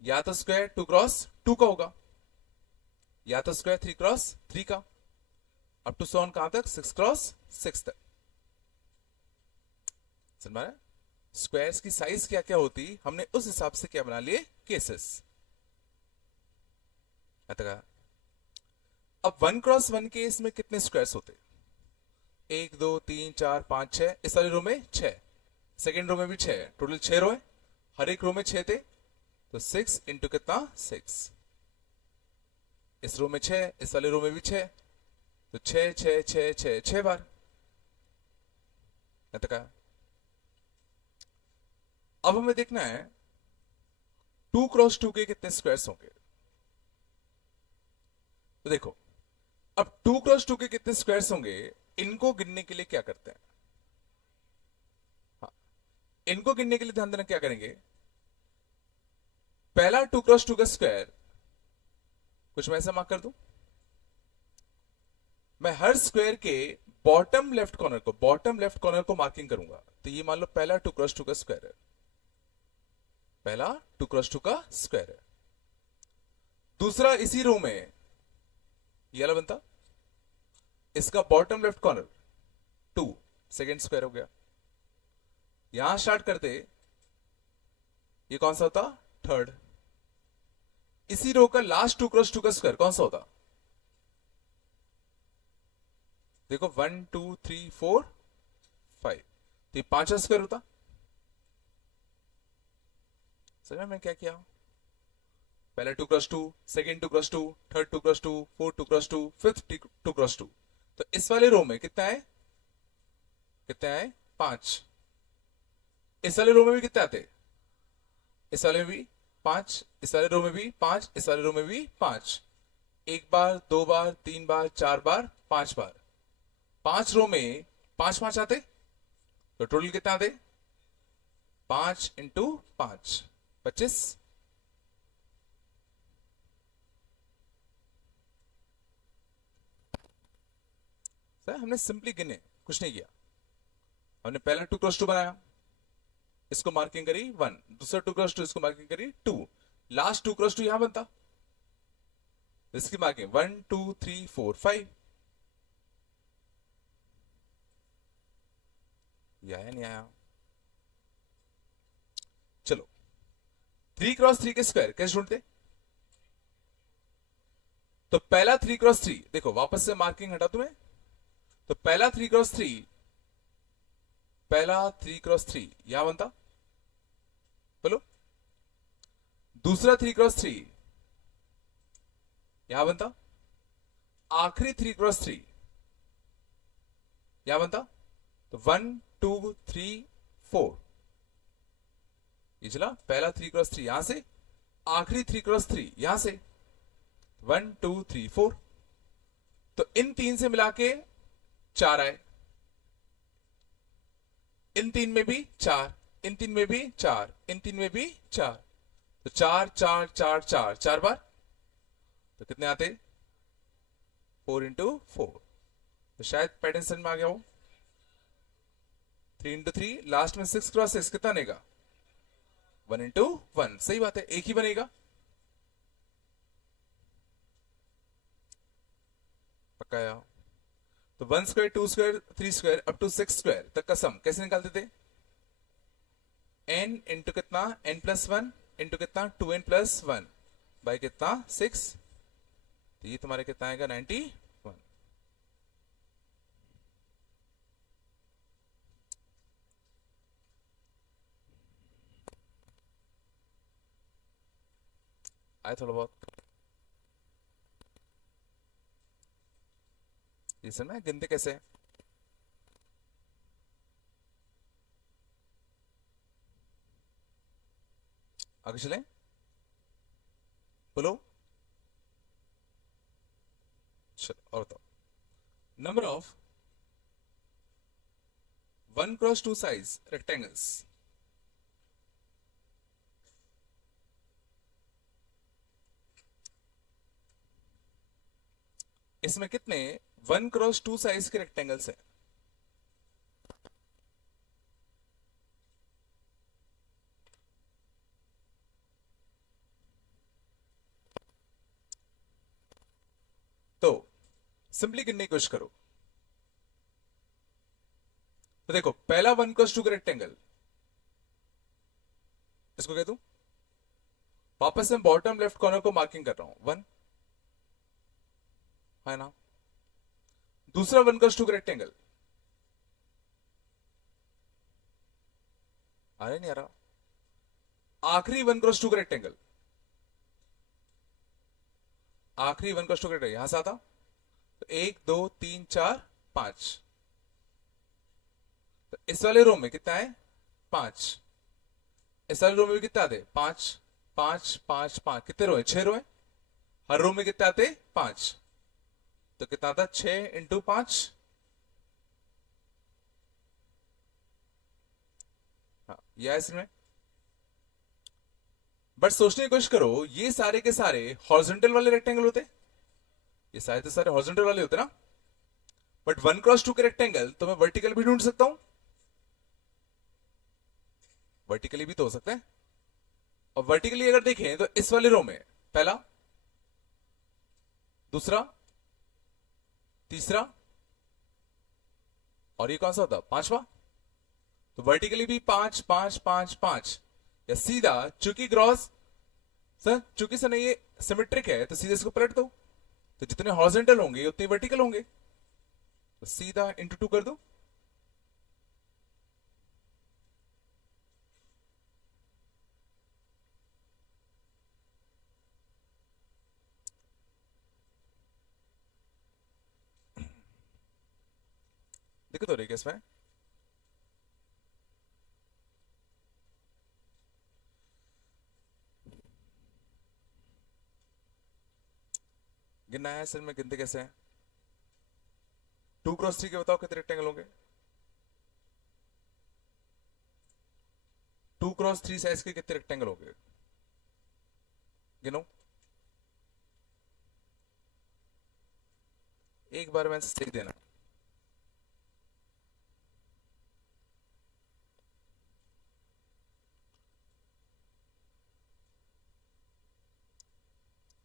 या तो स्क्वायर 2x2 का होगा, या तो स्क्वायर 3x3 का, अप टू सोन कहां तक? 6x6 तक। समझ में आया? स्क्वायर्स की साइज क्या क्या होती, हमने उस हिसाब से क्या बना लिए, केसेस। अब 1x1 केस में कितने स्क्वायर्स होते? 1 2 3 4 5 6। इस वाली रो में 6, सेकेंड रो में भी 6, टोटल 6 रो है। हर एक रो में 6 थे, तो 6 इंटू कितना? 6। इस रो में 6, इस वाले रो में भी 6, तो 6 6 6 6 6 बार। अब हमें देखना है 2x2 के कितने स्क्वायर्स होंगे। तो देखो, अब 2x2 के कितने स्क्वायर्स होंगे, इनको गिनने के लिए क्या करते हैं? हाँ, इनको गिनने के लिए ध्यान देना, क्या करेंगे? पहला 2x2 का स्क्वायर कुछ मैं ऐसा मार्क कर दूं, मैं हर स्क्वायर के बॉटम लेफ्ट कॉर्नर को मार्किंग करूंगा। तो ये मान लो पहला 2x2 का स्क्वायर है, पहला 2x2 का स्क्वायर है। दूसरा इसी रो में ये वाला बनता, इसका bottom left corner 2, second square हो गया। यहां स्टार्ट करते, ये कौन सा होता? थर्ड। इसी रो का लास्ट 2x2 का स्क्वायर कौन सा होता? देखो 1 2 3 4 5, तो ये 5 स्क्वायर होता। समझ में क्या किया? पहले 2x2, second 2x2, third 2x2, fourth 2x2, fifth 2x2। तो इस वाले रो में कितना है? कितना है? 5। इस वाले रो में भी कितने आते? इस वाले में भी 5, इस वाले रो में भी 5, इस वाले रो में भी 5। एक बार, दो बार, 3 बार, 4 बार, 5 बार। 5 रो में 5 5 आते, तो टोटल कितना आते? 5 इंटू 5 25। सर हमने सिंपली गिने, कुछ नहीं किया। हमने पहला 2x2 बनाया, इसको मार्किंग करी 1, दूसरा 2x2 इसको मार्किंग करी 2, लास्ट 2x2 यहां बनता, इसकी मार्किंग 1 2 3 4 5। ये आया नहीं आया? चलो 3x3 के स्क्वायर कैसे ढूंढते? तो पहला 3x3, देखो वापस से मार्किंग हटा तुम्हें। तो पहला 3x3, पहला 3x3 यहां बनता, बोलो। दूसरा 3x3 यहां बनता, आखिरी 3x3 यहां बनता। तो 1 2 3 4, ये चला पहला 3x3 यहां से, आखिरी 3x3 यहां से, 1 2 3 4। तो इन तीन से मिला के 4 आए, इन तीन में भी 4, इन तीन में भी 4, इन तीन में भी 4। तो 4 4 4 4 4 बार, तो कितने आते? 4 इंटू 4। तो शायद पैटर्न समझ में आ गया हो। 3 इंटू 3, लास्ट में 6x6 कितना बनेगा? 1 इंटू 1। सही बात है, एक ही बनेगा। पक्का? तो 1 square 2 square 3 square up to 6 square तक का सम कैसे निकालते थे? n इंटू कितना? n प्लस 1 इंटू कितना? 2n प्लस 1 बाई कितना? 6। तो ये तुम्हारे कितना आएगा? 91। आया थोड़ा बहुत? ये समझ में गिनते कैसे? आगे चलें, बोलो। चलो और बताओ, number of 1x2 size rectangles. इसमें कितने 1x2 साइज के रेक्टेंगल्स है? तो सिंपली गिनने की कोशिश करो। तो देखो, पहला 1x2 का रेक्टेंगल, इसको कह दूं, वापस मैं बॉटम लेफ्ट कॉर्नर को मार्किंग कर रहा हूं 1, है ना। दूसरा 1x2 का रेक्टेंगल, आ रहा नहीं आ रहा? आखिरी 1x2 का रेक्टेंगल, आखिरी 1x2 का रेक्टेंगल यहां से आता, तो 1 2 3 4 5। तो इस वाले रो में कितना है? 5। इस वाले रो में भी कितना आते? 5 5 5 5। कितने रो है? 6 रो है। हर रो में कितने आते? 5। तो कितना आता? 6 इंटू 5। हाँ, यह है इसमें। बट सोचने की कोशिश करो, ये सारे के सारे हॉरिजॉन्टल वाले रेक्टेंगल होते, ये सारे तो सारे हॉरिजॉन्टल वाले होते ना। बट 1x2 के रेक्टेंगल तो मैं वर्टिकल भी ढूंढ सकता हूं, वर्टिकली भी तो हो सकता है। और वर्टिकली अगर देखें तो इस वाले रो में पहला, दूसरा, तीसरा, और ये कौन सा होता? पांचवा। तो वर्टिकली भी 5 5 5 5, या सीधा, चूंकि ग्रॉस सर, चूंकि सर नहीं ये सिमेट्रिक है, तो सीधे इसको पलट दो, तो जितने हॉरिजॉन्टल होंगे उतने वर्टिकल होंगे, तो सीधा इंटू 2 कर दो। दिक्कत हो रही है क्या इसमें? गिनना है सर में, गिनते कैसे हैं? 2x3 के बताओ कितने रेक्टेंगल होंगे? 2x3 साइज के कितने रेक्टेंगल होंगे? गिनो एक बार में सही देना।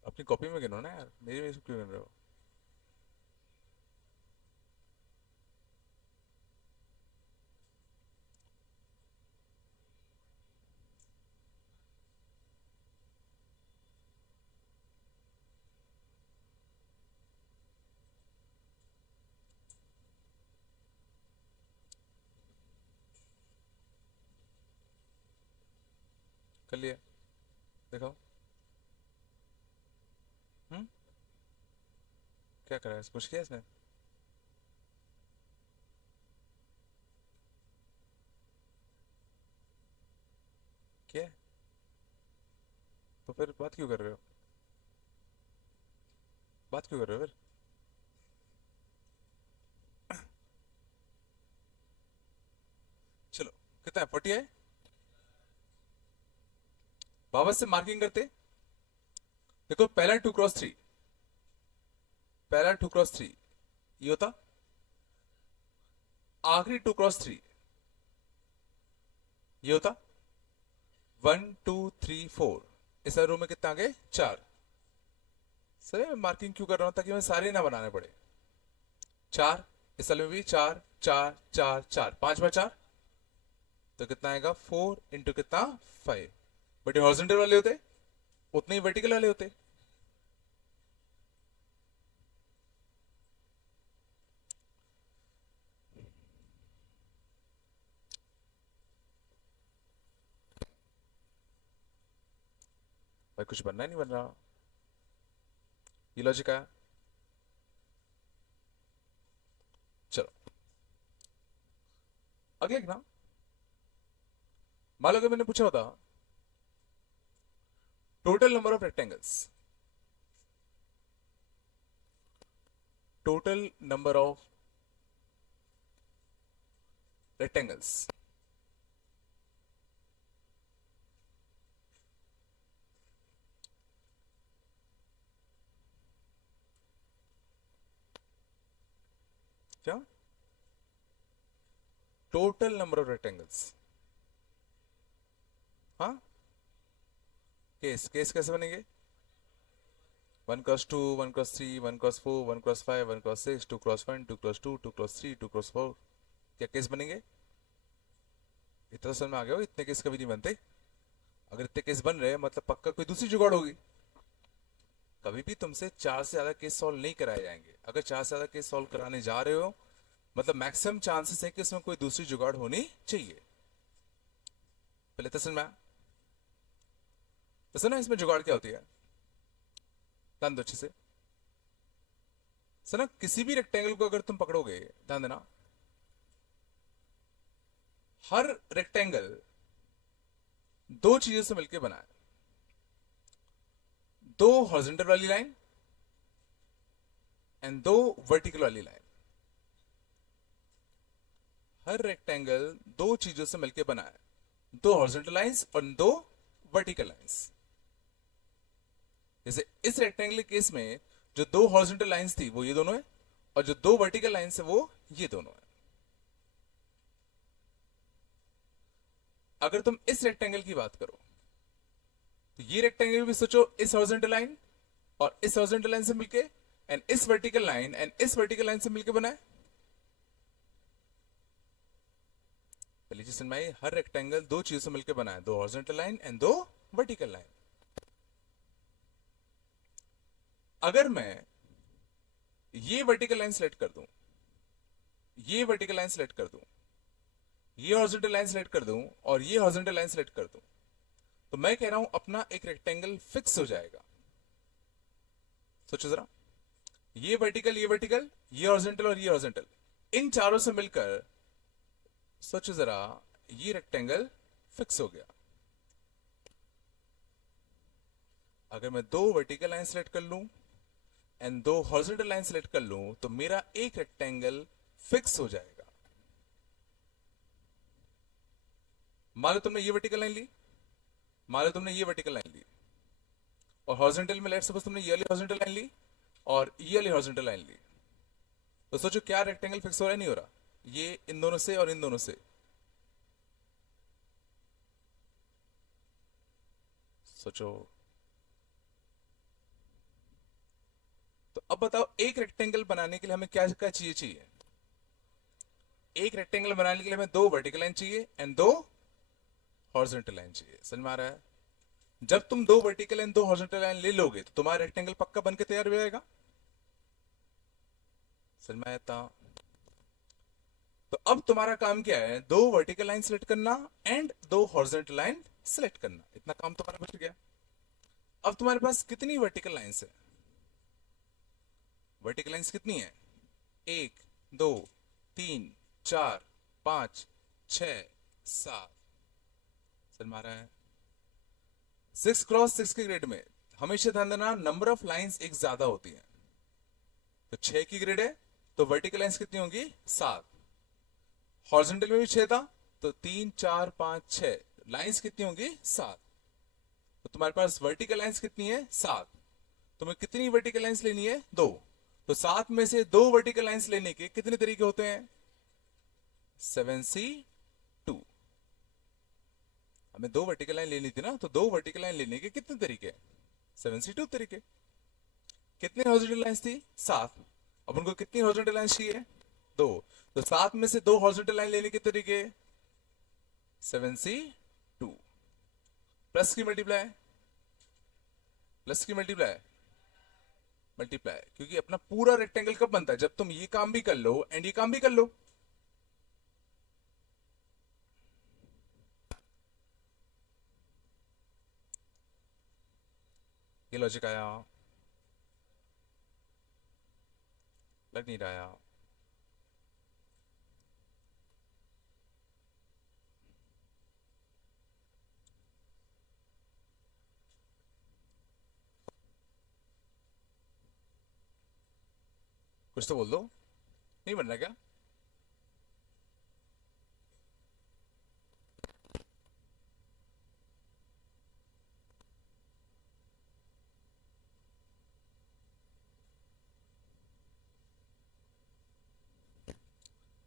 अपनी कॉपी में गिनो ना यार, मेरी में क्यों गिन रहे हो? कर लिया, देखो। हम्म, क्या करा है? कुछ किया इसने? क्या है? तो फिर बात क्यों कर रहे हो? बात क्यों कर रहे हो फिर? चलो, कितना है? 40 है। वापस से मार्किंग करते, देखो पहला 2x3, पहला 2x3 ये होता, आखिरी 2x3 ये होता, 1 2 3 4। इस रो में कितना आ गए? 4। सर मैं मार्किंग क्यों कर रहा हूं? ताकि मैं सारे ना बनाने पड़े। 4, इस साल में भी 4 4 4 4, 5 बार 4, तो कितना आएगा? 4 इंटू कितना? 5। बट ये हॉरिजॉन्टल वाले होते, उतने ही वर्टिकल वाले होते। भाई कुछ बनना ही नहीं बन रहा, ये लॉजिक है। चलो अगले ना, मान लो कि मैंने पूछा होता total number of rectangles, total number of rectangles. क्या? Total number of rectangles. हाँ, केस केस कैसे बनेंगे? 1 cross 2, 1 cross 3, 1 cross 4, 1 cross 5, 1 cross 6, 2 cross 1, 2 cross 2, 2 cross 3, 2 cross 4। क्या केस बनेंगे? इतना समझ में आ गया हो? इतने केस कभी नहीं बनते। अगर इतने केस बन रहे हैं मतलब पक्का कोई दूसरी जुगाड़ होगी। कभी भी तुमसे 4 से ज्यादा केस सॉल्व नहीं कराए जाएंगे। अगर 4 से ज्यादा केस सॉल्व कराने जा रहे हो मतलब मैक्सिमम चांसेस है कि इसमें कोई दूसरी जुगाड़ होनी चाहिए। पहले तो समझ में आया? तो ना इसमें जुगाड़ क्या होती है, ध्यान दो अच्छे से। सना किसी भी रेक्टेंगल को अगर तुम पकड़ोगे, ध्यान देना, हर रेक्टेंगल दो चीजों से मिलकर बना है। दो हॉरिजॉन्टल वाली लाइन एंड दो वर्टिकल वाली लाइन। हर रेक्टेंगल दो चीजों से मिलकर बना है, दो हॉरिजॉन्टल लाइंस और दो वर्टिकल लाइंस। जैसे इस रेक्टेंगल केस में जो दो हॉरिजॉन्टल लाइंस थी वो ये दोनों है, और जो दो वर्टिकल लाइंस है वो ये दोनों है। अगर तुम इस रेक्टेंगल की बात करो तो ये रेक्टेंगल भी सोचो इस हॉरिजॉन्टल लाइन और इस हॉरिजॉन्टल लाइन से मिलके एंड इस वर्टिकल लाइन एंड इस वर्टिकल लाइन से मिलके बना है। पहली चीज समझ में, हर रेक्टेंगल दो चीजों से मिलकर बना है, दो हॉरिजॉन्टल लाइन एंड दो वर्टिकल लाइन। अगर मैं ये वर्टिकल लाइन सेलेक्ट कर दूं, ये वर्टिकल लाइन सेलेक्ट कर दूं, ये हॉरिजॉन्टल लाइन सेलेक्ट कर दूं और ये हॉरिजॉन्टल लाइन सेलेक्ट कर दूं, तो मैं कह रहा हूं अपना एक रेक्टेंगल फिक्स हो जाएगा। सोचो जरा, ये वर्टिकल, ये वर्टिकल, ये हॉरिजॉन्टल और ये हॉरिजॉन्टल, इन चारों से मिलकर सोचो जरा ये रेक्टेंगल फिक्स हो गया। अगर मैं दो वर्टिकल लाइन सेलेक्ट कर लूं एंड दो हॉरिजॉन्टल लाइन सेलेक्ट कर लूं तो मेरा एक रेक्टेंगल फिक्स हो जाएगा। मान लो तुमने ये वर्टिकल लाइन ली, मान लो तुमने ये वर्टिकल लाइन ली, और हॉरिजॉन्टल में लेट्स सपोज तुमने ये वाली हॉरिजॉन्टल लाइन ली और ये वाली हॉरिजॉन्टल लाइन ली, तो सोचो क्या रेक्टेंगल फिक्स हो रहा है? नहीं हो रहा। ये इन दोनों से और इन दोनों से। सोचो। तो अब बताओ एक रेक्टेंगल बनाने के लिए हमें क्या क्या चाहिए? एक रेक्टेंगल बनाने के लिए हमें दो वर्टिकल लाइन चाहिए एंड दो हॉरिजॉन्टल लाइन चाहिए। समझ में आ रहा है? जब तुम दो वर्टिकल एंड दो हॉरिजॉन्टल लाइन ले लोगे तो तुम्हारा रेक्टेंगल पक्का बनके तैयार हो जाएगा। समझ में आता? तो अब तुम्हारा काम क्या है? दो वर्टिकल लाइन सेलेक्ट करना एंड दो हॉरिजॉन्टल लाइन सेलेक्ट करना। इतना काम तुम्हारा बच गया। अब तुम्हारे पास कितनी वर्टिकल लाइंस है? वर्टिकल लाइंस कितनी है? 1, 2, 3, 4, 5, 6, 7। समझ में आ रहा है? 6 क्रॉस 6 के ग्रेड में हमेशा ध्यान देना नंबर ऑफ लाइंस एक ज्यादा होती है। तो 6 की ग्रेड है तो वर्टिकल लाइंस कितनी होंगी? 7। हॉरिजॉन्टल में भी 6 था तो 3, 4, 5, 6 लाइंस कितनी होंगी? 7। तो तुम्हारे पास वर्टिकल लाइंस कितनी है? 7। तुम्हें कितनी वर्टिकल लाइंस लेनी है? 2। तो 7 में से 2 वर्टिकल लाइंस लेने के कितने तरीके होते हैं? 7C2। हमें 2 वर्टिकल लाइन लेनी थी ना, तो 2 वर्टिकल लाइन लेने के कितने तरीके? 7C2 तरीके। कितने हॉरिजॉन्टल लाइंस थी? 7। अब उनको कितनी हॉरिजॉन्टल लाइंस चाहिए? 2। तो 7 में से 2 हॉरिजॉन्टल लाइन लेने के तरीके? 7C2 प्लस की मल्टीप्लाई, प्लस की मल्टीप्लाई, मल्टीप्लाई। क्योंकि अपना पूरा रेक्टेंगल कब बनता है? जब तुम ये काम भी कर लो एंड ये काम भी कर लो। ये लॉजिक आया? लग नहीं रहा? कुछ तो बोल दो, नहीं बन रहा क्या?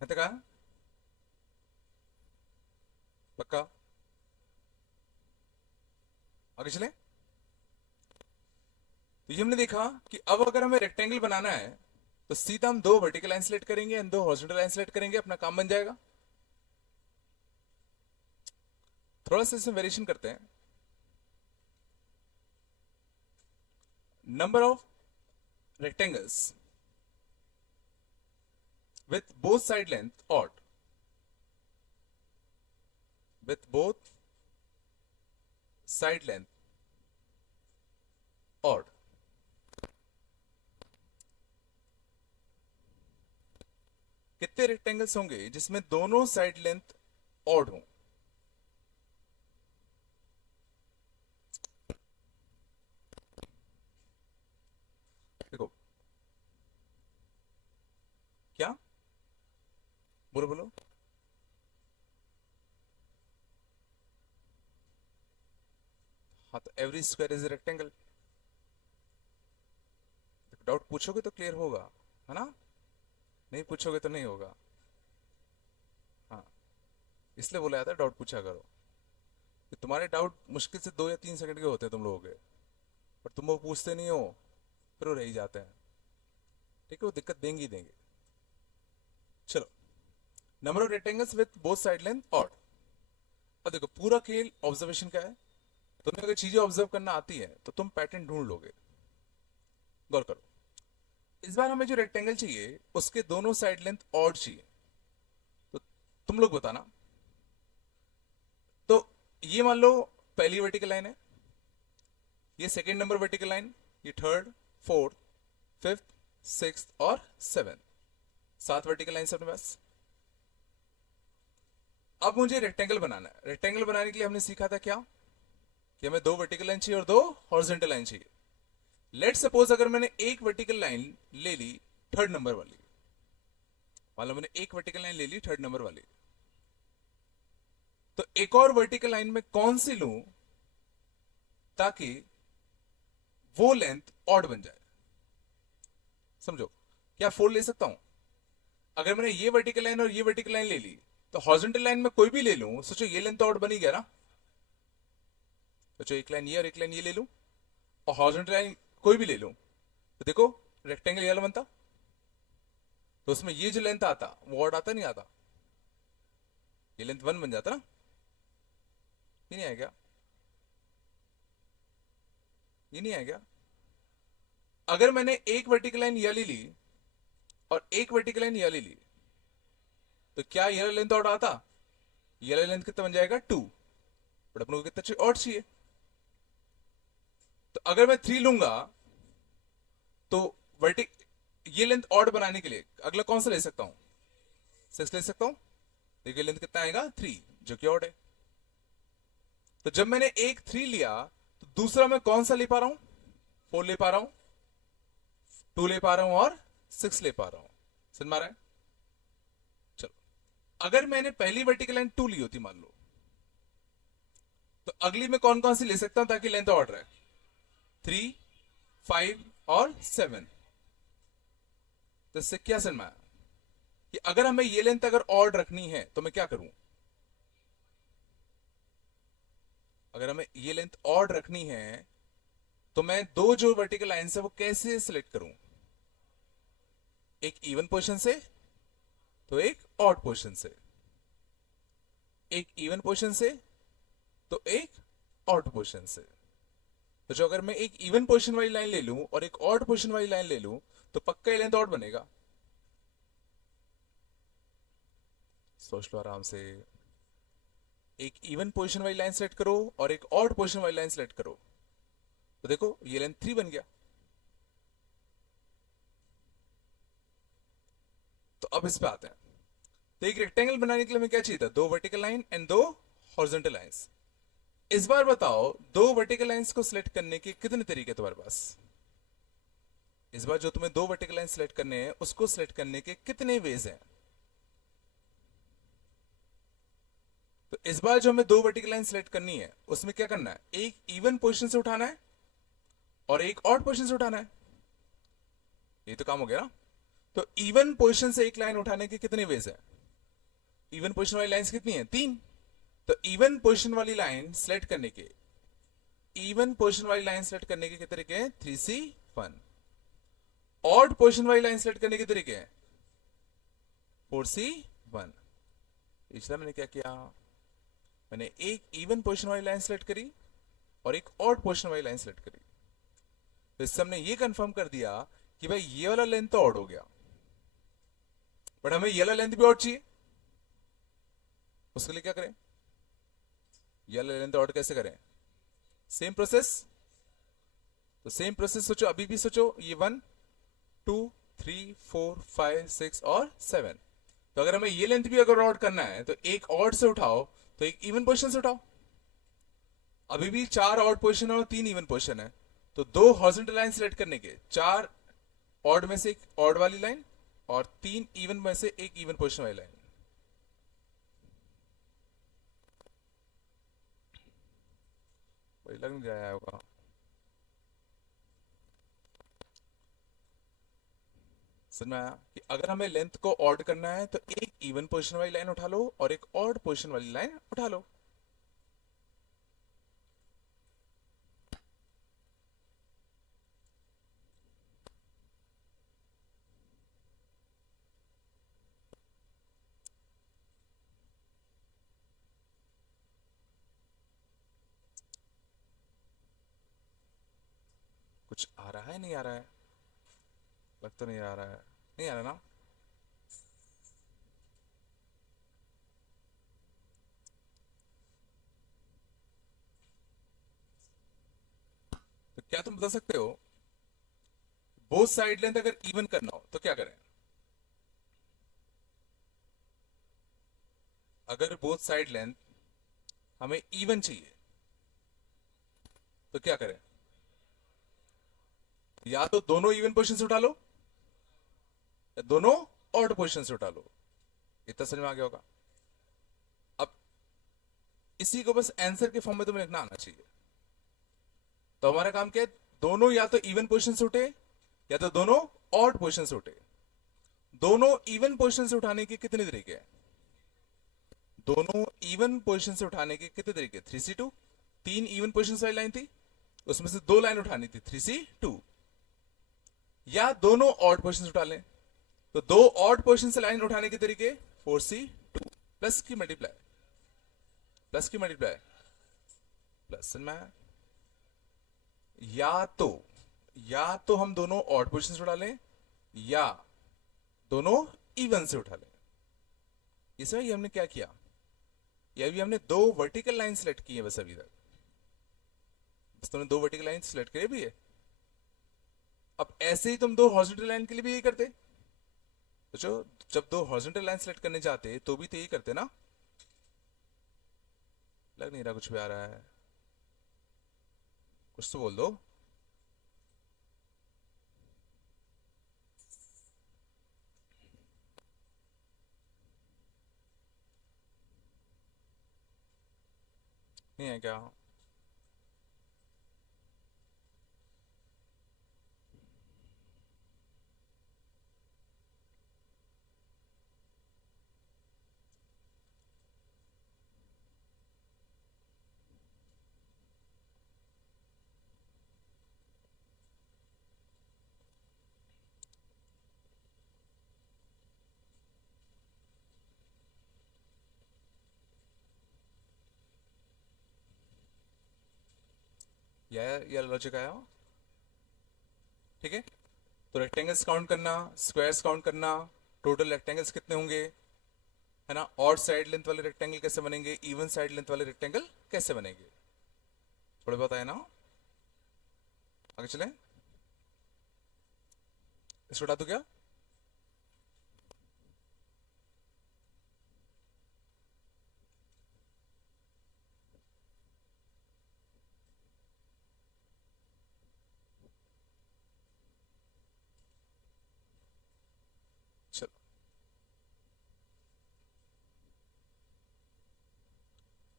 है तो कहा पक्का? आगे चले। तो ये हमने देखा कि अब अगर हमें रेक्टेंगल बनाना है तो सीधा हम दो वर्टिकल लाइन सेलेक्ट करेंगे एंड दो हॉरिजॉन्टल लाइन सेलेक्ट करेंगे, अपना काम बन जाएगा। थोड़ा सा इसमें वेरिएशन करते हैं। Number of rectangles with both side length odd, with both side length odd, कितने रेक्टेंगल्स होंगे जिसमें दोनों साइड लेंथ ऑड हो? देखो क्या बोलो बोलो। हाँ, तो every square is a rectangle. Doubt पूछोगे तो क्लियर होगा, है ना? नहीं पूछोगे तो नहीं होगा। हाँ, इसलिए बोला जाता है डाउट पूछा करो, कि तुम्हारे डाउट मुश्किल से 2 या 3 सेकंड के होते हैं तुम लोगों के, पर तुम वो पूछते नहीं हो, फिर वो रह ही जाते हैं। ठीक है, वो दिक्कत देंगे ही देंगे। चलो, number of rectangles with both side length odd. अब देखो पूरा खेल ऑब्जर्वेशन का है। तुम्हें अगर चीजें ऑब्जर्व करना आती है तो तुम पैटर्न ढूंढ लोगे। गौर करो, इस बार हमें जो रेक्टेंगल चाहिए उसके दोनों साइड लेंथ ऑड चाहिए। तो तुम लोग बताना। तो ये मान लो पहली वर्टिकल लाइन है, ये सेकेंड नंबर वर्टिकल लाइन, ये थर्ड, फोर्थ, फिफ्थ, सिक्स्थ और सेवेंथ, 7 वर्टिकल लाइन अपने पास। अब मुझे रेक्टेंगल बनाना है। रेक्टेंगल बनाने के लिए हमने सीखा था क्या, कि हमें 2 वर्टिकल लाइन चाहिए और 2 हॉरिजॉन्टल लाइन चाहिए। लेट सपोज अगर मैंने एक वर्टिकल लाइन ले ली थर्ड नंबर वाली, मान लो मैंने एक वर्टिकल लाइन ले ली थर्ड नंबर वाली, तो एक और वर्टिकल लाइन में कौन सी लूं ताकि वो लेंथ ऑड बन जाए? समझो, क्या 4 ले सकता हूं? अगर मैंने ये वर्टिकल लाइन और ये वर्टिकल लाइन ले ली तो हॉरिजॉन्टल लाइन में कोई भी ले लूं, सोचो ये लेंथ ऑड बनी गया ना। सोचो एक लाइन ये और एक लाइन ये ले लूं और हॉरिजॉन्टल लाइन कोई भी ले लूं, तो देखो रेक्टेंगल ये वाला बनता। तो उसमें ये जो लेंथ आता वो ऑड आता नहीं आता? ये लेंथ 1 बन जाता ना। ये नहीं आएगा? ये नहीं आएगा? अगर मैंने एक वर्टिकल लाइन ये ले ली और एक वर्टिकल लाइन ये ले ली, तो क्या ये लेंथ ऑड आता? ये लेंथ कितना बन जाएगा? 2। बट अपने को कितना ऑड चाहिए? तो अगर मैं 3 लूंगा तो वर्टिक ये लेंथ ऑड बनाने के लिए अगला कौन सा ले सकता हूं? 6 ले सकता हूं। देखिए लेंथ कितना आएगा? 3, जो कि ऑड है। तो जब मैंने एक 3 लिया तो दूसरा मैं कौन सा ले पा रहा हूं? 4 ले पा रहा हूं, 2 ले पा रहा हूं और 6 ले पा रहा हूं। समझ में आ रहा है? चलो, अगर मैंने पहली वर्टिकल लाइन 2 ली होती मान लो, तो अगली में कौन कौन सी ले सकता हूं ताकि लेंथ ऑड रहे? 3, 5 और 7। तो इससे क्या समझ में आया कि अगर हमें ये लेंथ अगर ऑड रखनी है तो मैं क्या करूं? अगर हमें ये लेंथ ऑड रखनी है तो मैं दो जो वर्टिकल लाइन है वो कैसे सिलेक्ट करूं? एक इवन पोजीशन से तो एक ऑड पोजीशन से, एक इवन पोजीशन से तो एक ऑड पोजीशन से। तो जो अगर मैं एक इवन पोजीशन वाली लाइन ले लूं और एक ऑड पोजीशन वाली लाइन ले लूं तो पक्का ये लेंथ ऑड बनेगा। सोच लो आराम से। एक इवन पोजीशन वाली लाइन सेलेक्ट करो और एक ऑड पोजीशन वाली लाइन सेलेक्ट करो, तो देखो ये लेंथ 3 बन गया। तो अब इस पे आते हैं। तो एक रेक्टेंगल बनाने के लिए हमें क्या चाहिए था? 2 vertical line and 2 horizontal lines. इस बार बताओ 2 वर्टिकल लाइंस को सिलेक्ट करने के कितने तरीके तुम्हारे पास? इस बार जो तुम्हें दो वर्टिकल लाइन सिलेक्ट करने हैं उसको सिलेक्ट करने के कितने वेज हैं? तो इस बार जो हमें दो वर्टिकल लाइन सिलेक्ट करनी है उसमें क्या करना है, एक इवन पोजीशन से उठाना है और एक ऑड पोजीशन से उठाना है। ये तो काम हो गया ना। तो इवन पोजीशन से एक लाइन उठाने के कितने वेज है? इवन पोजीशन वाली लाइंस कितनी है? 3। तो इवन पोजीशन वाली लाइन सिलेक्ट करने के, इवन पोजीशन वाली लाइन सिलेक्ट करने के कितने तरीके हैं? 3C1। ऑड पोजीशन वाली लाइन सिलेक्ट करने के तरीके हैं 4C1। इसलिए मैंने क्या किया, मैंने एक इवन पोजीशन वाली लाइन सिलेक्ट करी और एक ऑड पोजीशन वाली लाइन सिलेक्ट करी। तो इससे हमने ये कंफर्म कर दिया कि भाई ये वाला लेंथ तो ऑड हो गया, बट हमें ये वाला लेंथ भी ऑड चाहिए। उसके लिए क्या करें, ये वाला लेंथ ऑड कैसे करें? Same process. तो सेम प्रोसेस सोचो, अभी भी सोचो, ये 1 2 3 4 5 6 और 7। तो अगर हमें ये लेंथ भी अगर ऑड करना है तो एक ऑड से उठाओ तो एक इवन पोजीशन से उठाओ। अभी भी 4 ऑड पोजीशन है और 3 इवन पोजीशन है। तो 2 हॉरिजॉन्टल लाइन सिलेक्ट करने के, 4 ऑड में से एक ऑड वाली लाइन और 3 इवन में से एक इवन पोजीशन वाली लाइन। वही लग नहीं रहा होगा। समझ में आया कि अगर हमें लेंथ को ऑड करना है तो एक इवन पोजीशन वाली लाइन उठा लो और एक ऑड पोजीशन वाली लाइन उठा लो। कुछ आ रहा है, नहीं आ रहा है? लग तो नहीं आ रहा है, नहीं आ रहा ना। तो क्या तुम बता सकते हो, बोथ साइड लेंथ अगर इवन करना हो तो क्या करें? अगर बोथ साइड लेंथ हमें इवन चाहिए तो क्या करें? या तो दोनों इवन पोजीशन से उठा लो या दोनों ऑड पोजीशन से उठा लो। इतना समझ में आ गया होगा। अब इसी को बस आंसर के फॉर्म में तुम्हें लिखना आना चाहिए। तो हमारा काम क्या है, दोनों या तो इवन पोजीशन से उठे या तो दोनों ऑड पोजीशन से उठे। दोनों इवन पोजीशन से उठाने के कितने तरीके हैं? दोनों इवन पोजीशन से उठाने के कितने तरीके? 3C2। 3 इवन पोजीशन वाली लाइन थी, उसमें से 2 लाइन उठानी थी 3C2। या दोनों ऑड पोजीशन से उठा लें, तो 2 ऑड पोजीशन से लाइन उठाने के तरीके 4C2। प्लस की मल्टीप्लाई, प्लस की मल्टीप्लाई, प्लस में। या तो हम दोनों ऑड पोजीशन से उठा लें या दोनों इवन से उठा लें। इसमें ये हमने क्या किया, ये अभी हमने 2 वर्टिकल लाइन सिलेक्ट की है बस अभी तक। बस तुमने 2 वर्टिकल लाइन सिलेक्ट करी भी है। अब ऐसे ही तुम 2 हॉरिजॉन्टल लाइन के लिए भी यही करते। तो जब 2 हॉरिजॉन्टल लाइन सिलेक्ट करने जाते तो भी तो यही करते ना। लग नहीं रहा कुछ भी आ रहा है, कुछ तो बोल दो। नहीं है क्या? या लॉजिक आया? ठीक है। तो रेक्टेंगल्स काउंट करना, स्क्वायर्स काउंट करना, टोटल रेक्टेंगल्स कितने होंगे, है ना। ऑड साइड लेंथ वाले रेक्टेंगल कैसे बनेंगे, इवन साइड लेंथ वाले रेक्टेंगल कैसे बनेंगे, थोड़ा बहुत आया ना। आगे चलें, इसको हटा दो क्या?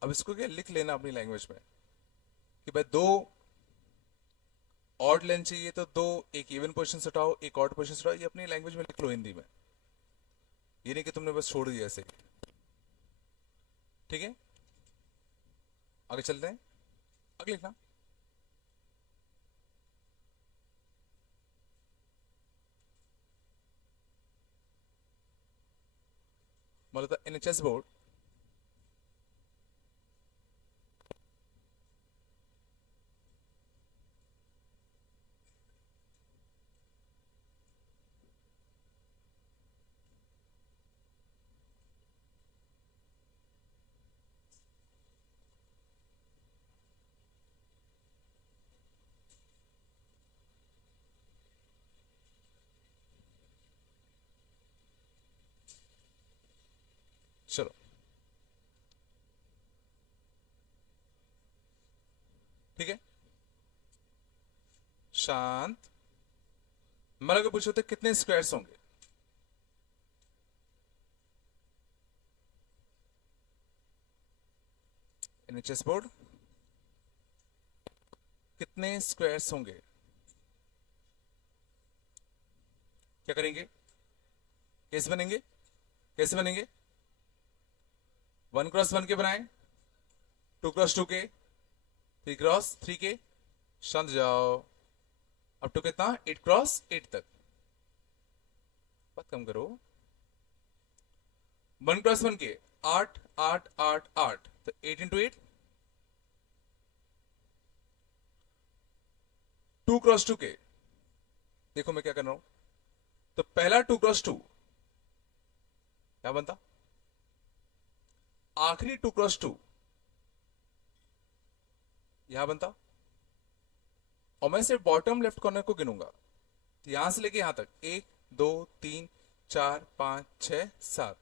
अब इसको क्या लिख लेना अपनी लैंग्वेज में कि भाई दो ऑड लेंथ चाहिए तो दो, एक इवन पोजीशन से उठाओ एक ऑड पोजीशन से उठाओ, ये अपनी लैंग्वेज में लिख लो हिंदी में, ये नहीं कि तुमने बस छोड़ दिया ऐसे। ठीक है, आगे चलते हैं, आगे लिखना। मतलब इन चेस बोर्ड चलो ठीक है, शांत। मेरे को पूछो तो कितने स्क्वायर्स होंगे? इन चेस बोर्ड कितने स्क्वायर्स होंगे? क्या करेंगे, कैसे बनेंगे, कैसे बनेंगे? 1 क्रॉस 1 के बनाए, 2 क्रॉस 2 के, 3 क्रॉस 3 के। शांत जाओ। अब टू कितना? 8 क्रॉस 8 तक। बात कम करो। 1 क्रॉस 1 के 8 8 8 8, तो 8 × 8। 2 क्रॉस 2 के, देखो मैं क्या कर रहा हूं, तो पहला 2 क्रॉस 2 क्या बनता? आखिरी 2 क्रॉस 2 यहां बनता। और मैं सिर्फ बॉटम लेफ्ट कॉर्नर को गिनूंगा, तो यहां से लेके यहां तक 1 2 3 4 5 6 7।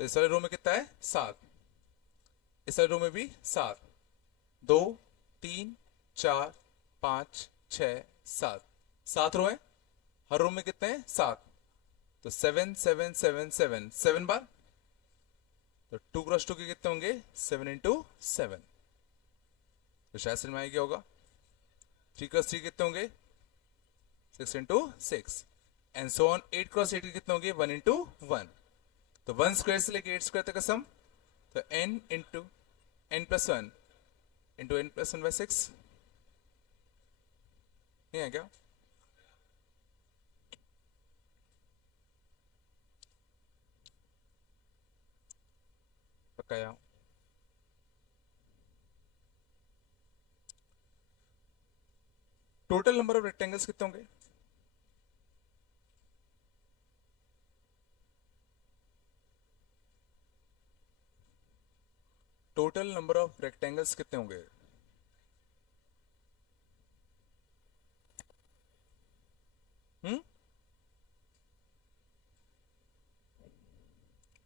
तो इस वाले रो में कितना है? 7। इस वाले रो में भी 7। 2 3 4 5 6 7, 7 रो है, हर रो में कितने हैं? 7। तो 7 7 7 7 7 बार। तो 2 क्रॉस 2 के कितने होंगे? 7 × 7। तो शायद समझ में आ गया होगा। 3 क्रॉस 3 कितने होंगे? 6 × 6 एंड सो ऑन। 8 क्रॉस 8 के कितने होंगे? 1 × 1। तो 1 स्क्वायर से लेके 8 स्क्वायर तक का सम, तो n × n+1 × n+1/6। नहीं है क्या? पक्का? टोटल नंबर ऑफ रेक्टेंगल्स कितने होंगे? टोटल नंबर ऑफ रेक्टेंगल्स कितने होंगे?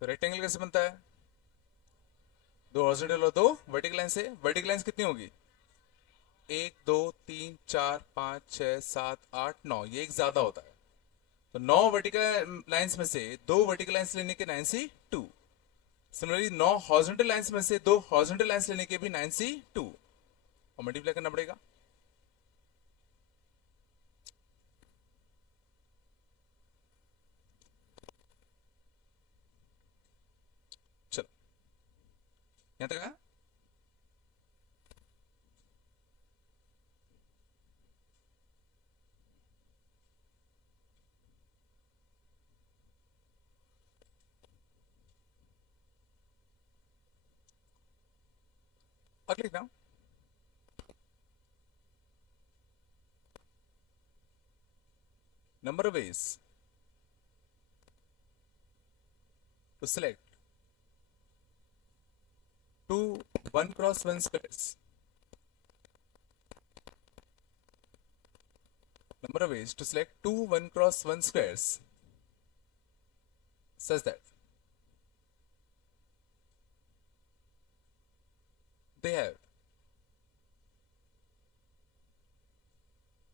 तो रेक्टेंगल कैसे बनता है? दो हॉरिजॉन्टल और दो वर्टिकल लाइन से। वर्टिकल लाइन कितनी होगी? 1 2 3 4 5 6 7 8 9, ये एक ज्यादा होता है। तो 9 वर्टिकल लाइंस में से दो वर्टिकल लाइंस लेने के 9c2। सिमिलरली 9 हॉरिजॉन्टल लाइंस में से दो हॉरिजॉन्टल लाइंस लेने के भी 9c2, और मल्टीप्लाई करना पड़ेगा। चलो यहां तक आया? अगली ना, number of ways to select two 1 × 1 squares. Number of ways to select two 1 × 1 squares such that they have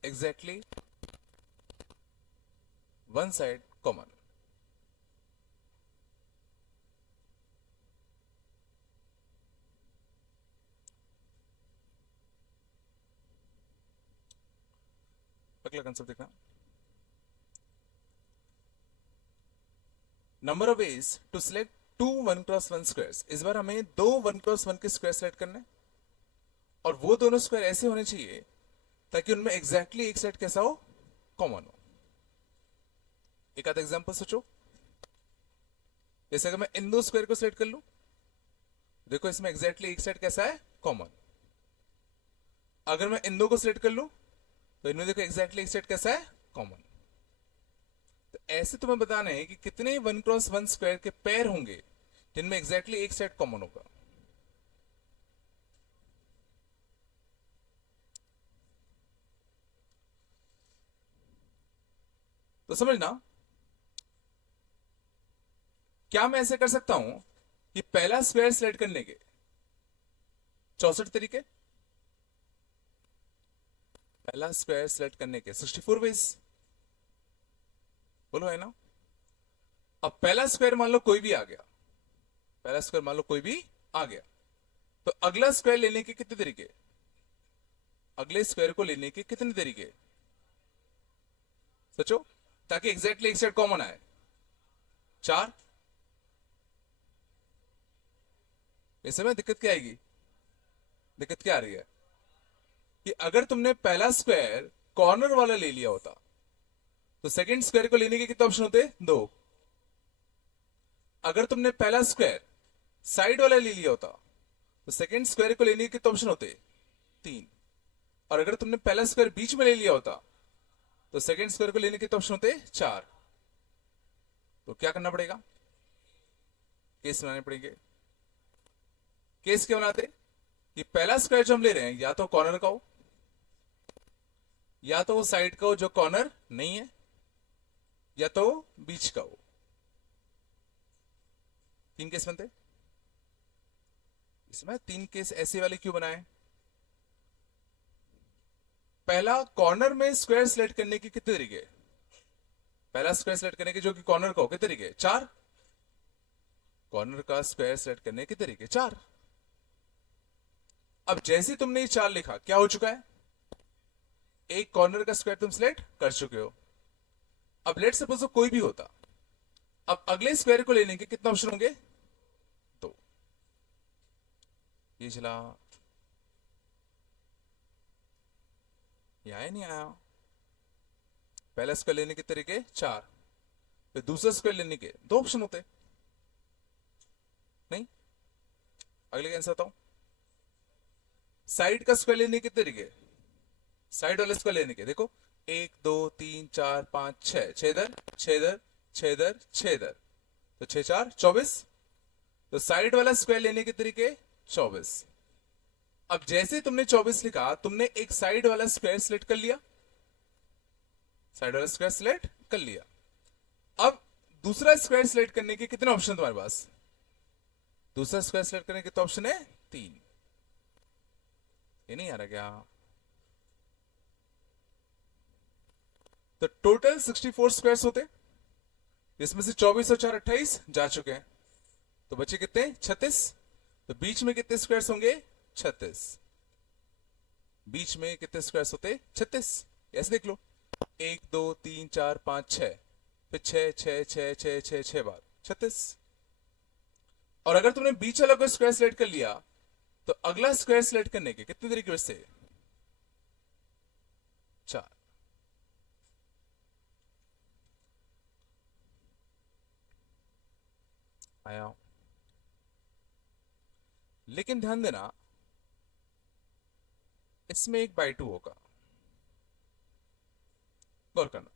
exactly one side common. Concept देखना, number of ways to select two 1x1 squares. इस बार हमें दो 1x1 के square select करने हैं और वो दोनों स्क्वायर ऐसे होने चाहिए ताकि उनमें एग्जैक्टली एक सेट कैसा हो, कॉमन हो। एक आधा एग्जांपल सोचो, जैसे अगर मैं इन दो स्क्वायर को सिलेक्ट कर लूं, देखो इसमें एग्जैक्टली एक सेट कैसा है, कॉमन। अगर मैं इन दो को सिलेक्ट कर लूं तो इनमें देखो एग्जैक्टली एक सेट कैसा है, कॉमन। तो ऐसे तुम्हें बताना है कि कितने 1x1 स्क्वायर के पेयर होंगे जिनमें एग्जैक्टली एक सेट कॉमन होगा। तो समझना, क्या मैं ऐसे कर सकता हूं कि पहला स्क्वायर सिलेक्ट करने के 64 तरीके, पहला स्क्वायर सिलेक्ट करने के 64 वेज, बोलो है ना। अब पहला स्क्वायर मान लो कोई भी आ गया, पहला स्क्वायर मान लो कोई भी आ गया, तो अगला स्क्वायर लेने के कितने तरीके, अगले स्क्वायर को लेने के कितने तरीके, सोचो, ताकि एग्जैक्टली एक सेट कॉमन आए। 4। इस समय दिक्कत क्या आएगी, दिक्कत क्या आ रही है कि अगर तुमने पहला स्क्वायर कॉर्नर वाला ले लिया होता तो सेकंड स्क्वायर को लेने के कितने ऑप्शन होते, 2। अगर तुमने पहला स्क्वायर साइड वाला ले लिया होता तो सेकंड स्क्वायर को लेने के कितने ऑप्शन होते, 3। और अगर तुमने पहला स्क्वायर बीच में ले लिया होता तो सेकंड स्क्वायर को लेने के कितने ऑप्शन होते, 4। तो क्या करना पड़ेगा, केस बनाने पड़ेंगे। केस क्या बनाते कि पहला स्क्वायर जो हम ले रहे हैं या तो कॉर्नर का हो या तो वो साइड का हो जो कॉर्नर नहीं है या तो बीच का हो। 3 केस बनते। इसमें 3 केस ऐसे वाले क्यों बनाए, पहला कॉर्नर में स्क्वायर सिलेक्ट करने के कितने तरीके, पहला स्क्वायर सिलेक्ट करने के जो कि कॉर्नर का हो कितने तरीके, 4। कॉर्नर का स्क्वायर सिलेक्ट करने के तरीके 4। अब जैसे तुमने ये 4 लिखा, क्या हो चुका है, एक कॉर्नर का स्क्वायर तुम सिलेक्ट कर चुके हो। अब लेट सपोज कोई भी होता, अब अगले स्क्वायर को लेने के कितने ऑप्शन होंगे, 2। ये चला, ये आया नहीं आया, पहला स्क्वायर लेने के तरीके 4, फिर दूसरा स्क्वायर लेने के 2 ऑप्शन होते नहीं। अगले का आंसर बताओ, साइड का स्क्वायर लेने के तरीके, साइड वाले स्क्वायर लेने के देखो 1 2 3 4 5 6, 6 इधर 6 इधर 6 इधर 6 इधर, तो 6 4 24। तो साइड वाला स्क्वायर लेने के तरीके 24। अब जैसे तुमने 24 लिखा, तुमने एक साइड वाला स्क्वायर सिलेक्ट कर लिया, साइड वाला स्क्वायर सिलेक्ट कर लिया। अब दूसरा स्क्वायर सिलेक्ट करने के कितने ऑप्शन तुम्हारे पास, दूसरा स्क्वायर सिलेक्ट करने के कितने ऑप्शन है, 3। ये नहीं आ रहा क्या, तो टोटल 64 स्क्वायर्स होते, जिसमें से 24 और 4 28 जा चुके हैं, तो बचे कितने, 36। तो बीच में कितने स्क्वायर्स होंगे, 36। बीच में कितने स्क्वायर्स होते, 36। ऐसे देख लो 1 2 3 4 5 6, फिर 6 6 6 6 6 6 बार 36। और अगर तुमने बीच वाला कोई स्क्वायर सिलेक्ट कर लिया तो अगला स्क्वायर सिलेक्ट करने के कितने तरीके से, 4। आया, लेकिन ध्यान देना इसमें एक बाई 2 होगा, गौर करना।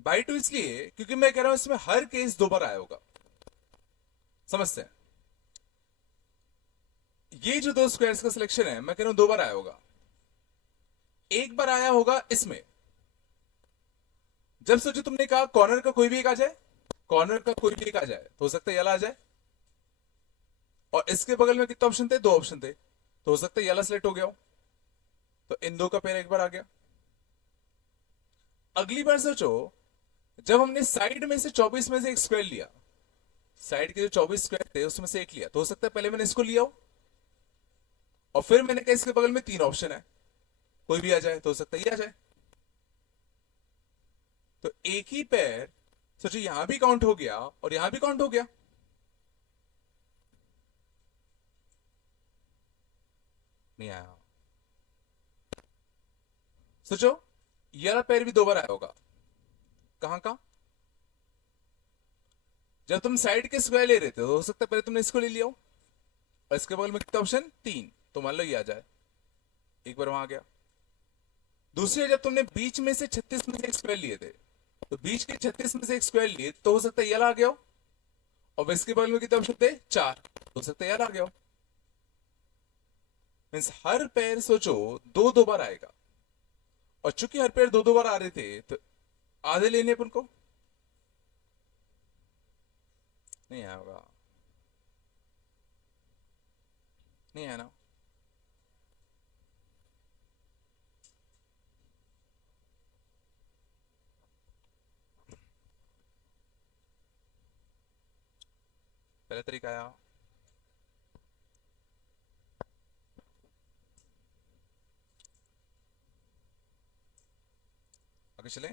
बाई 2 इसलिए क्योंकि मैं कह रहा हूं इसमें हर केस 2 बार आया होगा, समझते हैं। ये जो 2 स्क्वायर्स का सिलेक्शन है, मैं कह रहा हूं 2 बार आया होगा। एक बार आया होगा इसमें, जब सोचो तुमने कहा कॉर्नर का कोई भी एक आ जाए, कॉर्नर का कोई भी एक आ जाए, तो हो सकता है ये वाला आ जाए। और इसके बगल में कितने ऑप्शन थे, 2 ऑप्शन थे, तो हो सकता है ये वाला सिलेक्ट हो गया हो, तो इन 2 का पेयर एक बार आ गया। अगली बार सोचो, जब हमने साइड में से 24 में से एक स्क्वायर लिया, साइड के जो 24 स्क्वायर थे उसमें से एक लिया, तो हो सकता है पहले मैंने इसको लिया हो और फिर मैंने कहा इसके बगल में 3 ऑप्शन है, कोई भी आ जाए, तो हो सकता है ये आ जाए। तो एक ही पेयर सोचो यहां भी काउंट हो गया और यहां भी काउंट हो गया, नहीं आया। सोचो ये वाला पेयर भी 2 बार आया होगा, कहां का? जब तुम साइड के स्क्वायर ले रहे थे तो हो सकता है पहले तुमने इसको ले लिया हो और इसके बगल में कितना ऑप्शन 3, तो मान लो ये आ जाए, एक बार वहां आ गया। दूसरे जब तुमने बीच में से 36 में से एक स्क्वायर लिए थे, तो बीच के 36 में से एक स्क्वायर लिए तो हो सकता है ये वाला आ गया हो, और इसके बगल में कितने ऑप्शन थे 4, हो सकता है ये वाला आ गया हो। मीन्स हर पेयर सोचो 2 2 बार आएगा, और चूंकि हर पेयर 2 2 बार आ रहे थे तो आधे लेने अपन को, नहीं आया होगा, नहीं आया ना। पहला तरीका आया, आगे चले।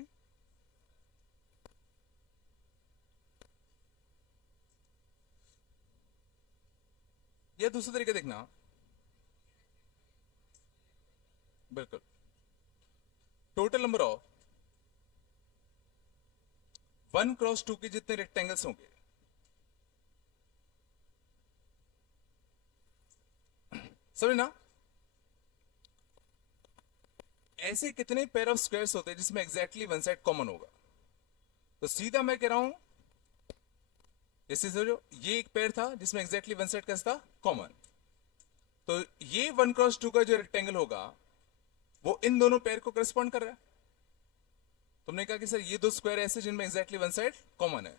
यह दूसरा तरीका देखना, बिल्कुल टोटल नंबर ऑफ 1 × 2 के जितने रेक्टेंगल्स होंगे, समझ ना, ऐसे कितने पेयर ऑफ स्क्वायर्स होते हैं जिसमें एग्जैक्टली वन साइड कॉमन होगा। तो सीधा मैं कह रहा हूं, जैसे समझो ये एक पेयर था जिसमें एग्जैक्टली वन साइड कैसा था कॉमन, तो ये 1 × 2 का जो रेक्टेंगल होगा वो इन दोनों पेयर को करस्पॉन्ड कर रहा है। तुमने कहा कि सर ये 2 स्क्वायर ऐसे जिनमें एग्जैक्टली वन साइड कॉमन है,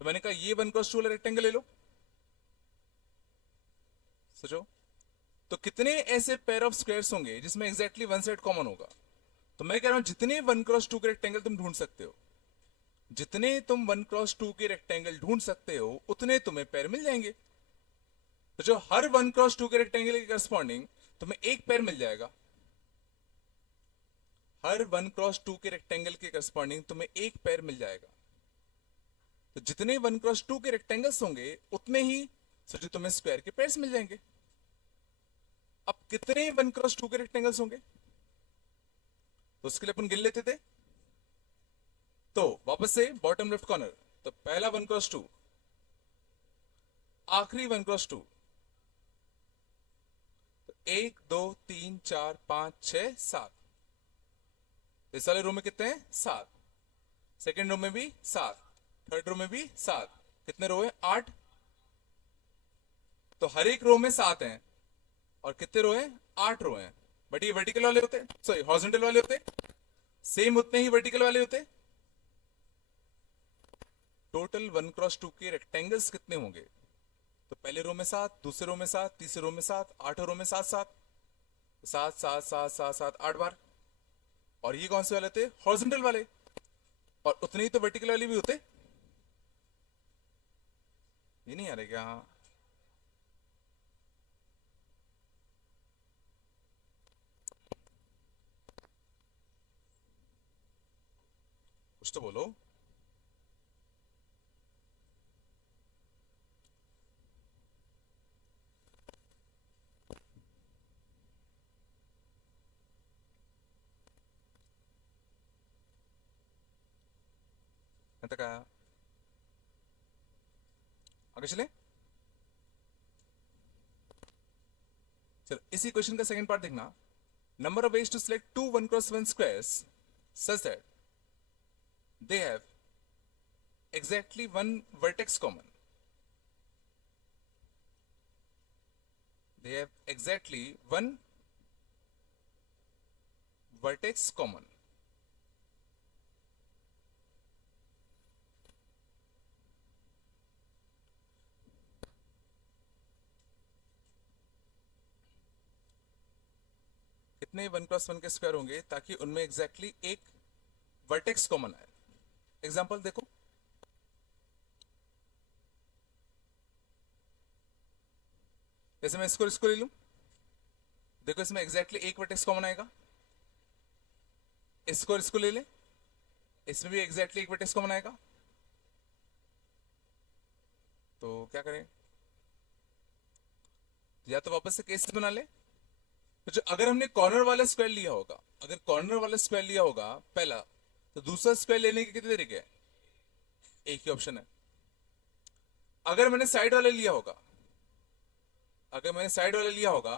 तो मैंने कहा ये 1 × 2 वाला रेक्टेंगल ले लो। सोचो तो कितने ऐसे पेयर ऑफ स्क्वायर्स होंगे जिसमें एग्जैक्टली वन साइड कॉमन होगा। तो मैं कह रहा हूं जितने 1 × 2 के रेक्टेंगल तुम ढूंढ सकते हो, जितने तुम 1 × 2 के रेक्टेंगल ढूंढ सकते हो उतने तुम्हें पेयर मिल जाएंगे। तो जो हर 1 × 2 के रेक्टेंगल के करस्पॉन्डिंग तुम्हें एक पेयर मिल जाएगा, हर 1 × 2 के रेक्टेंगल के करस्पॉन्डिंग तुम्हें एक पेयर मिल जाएगा। तो जितने 1 × 2 के रेक्टेंगल्स होंगे उतने ही सोचो तुम्हें स्क्वायर के पेयर्स मिल जाएंगे। अब कितने 1 × 2 के रेक्टेंगल्स होंगे, तो उसके लिए अपन गिन लेते थे। तो वापस से बॉटम लेफ्ट कॉर्नर, तो पहला 1 × 2, आखिरी 1 × 2, तो 1 2 3 4 5 6 7, इस वाले रो में कितने हैं 7, सेकेंड रो में भी 7, थर्ड रो में भी 7, कितने रो है 8। तो हर एक रो में 7 हैं और कितने रो हैं 8 रो हैं, बट ये वर्टिकल वाले होते हैं, सॉरी हॉरिजॉन्टल वाले होते हैं, सेम उतने ही वर्टिकल वाले होते हैं। टोटल 1 × 2 के रेक्टेंगल्स कितने होंगे, तो पहले रो में 7, दूसरे रो में 7, तीसरे रो में 7, आठों रो में 7 7 7 7 7 7 7 8 बार। और ये कौन से वाले थे हॉरिजॉन्टल वाले, और उतने ही तो वर्टिकल वाले भी होते। ये नहीं आ रहे क्या? हाँ कुछ तो बोलो। तक आया, आगे चले। चलो इसी क्वेश्चन का सेकंड पार्ट देखना। Number of ways to select two 1 × 1 squares such that they have exactly one vertex common. They have exactly one vertex common. कितने 1 × 1 के स्क्वायर होंगे ताकि उनमें एग्जैक्टली एक वर्टेक्स कॉमन आए। एग्जांपल देखो, जैसे मैं इसको ले लूं, देखो इसमें एग्जैक्टली एक वर्टेक्स कॉमन आएगा। इसको ले लें, इसमें भी एग्जैक्टली एक वर्टेक्स कॉमन आएगा, तो क्या करें, या तो वापस से केस बना ले। तो जो अगर हमने कॉर्नर वाला स्क्वायर लिया होगा, अगर कॉर्नर वाला स्क्वायर लिया होगा पहला, तो दूसरा स्क्वायर लेने के कितने तरीके हैं, एक ही ऑप्शन है। अगर मैंने साइड वाला लिया होगा, अगर मैंने साइड वाला लिया होगा,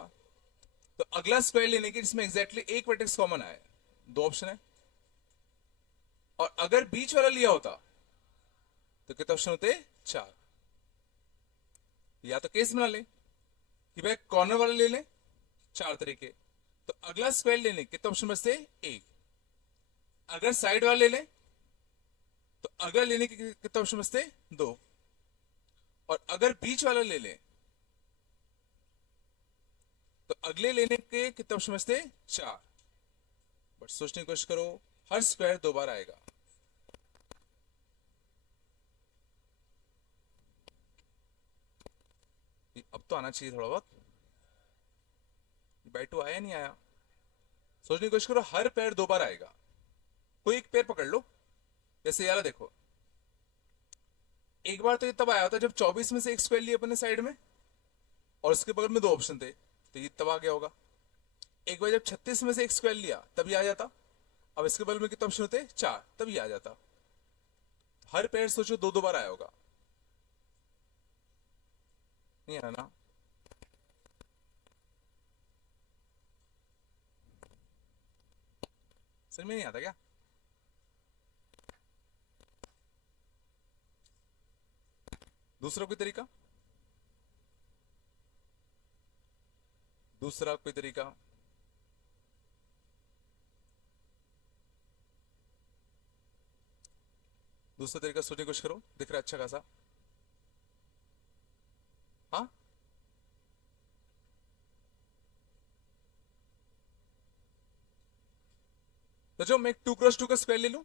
तो अगला स्क्वायर लेने के जिसमें एग्जैक्टली एक वर्टेक्स कॉमन आए, दो ऑप्शन है। और अगर बीच वाला लिया होता तो कितने ऑप्शन होते, चार। या तो केस बना ले कि भाई कॉर्नर वाला ले ले, चार तरीके, तो अगला स्क्वायर लेने कितने ऑप्शन बचते, एक। अगर साइड वाला ले ले तो अगला लेने के कितने ऑप्शन बचते, दो। और अगर बीच वाला ले ले तो अगले लेने के कितने ऑप्शन बचते, चार। बट सोचने की कोशिश करो, हर स्क्वायर दो बार आएगा। अब तो आना चाहिए थोड़ा बहुत, बाई टू आया नहीं आया, सोचने की कोशिश करो, हर पैर दो बार आएगा। कोई एक पैर पकड़ लो, जैसे यार देखो, एक बार तो ये तब आया होता जब 24 में से एक स्क्वायर लिया अपने साइड में और उसके बगल में दो ऑप्शन थे, तो ये तब आ गया होगा। एक बार जब 36 में से एक स्क्वायर लिया तब ये आ जाता, अब इसके बगल में कितने ऑप्शन होते, चार, तब ये आ जाता। हर पैर सोचो दो दो बार आया होगा, नहीं आया ना। समझ में नहीं आता क्या, दूसरा कोई तरीका, दूसरा कोई तरीका, दूसरा तरीका सोचने की कोशिश करो, दिख रहा है अच्छा खासा। हाँ, तो जो मैं एक 2x2 का स्क्वायर ले लूं,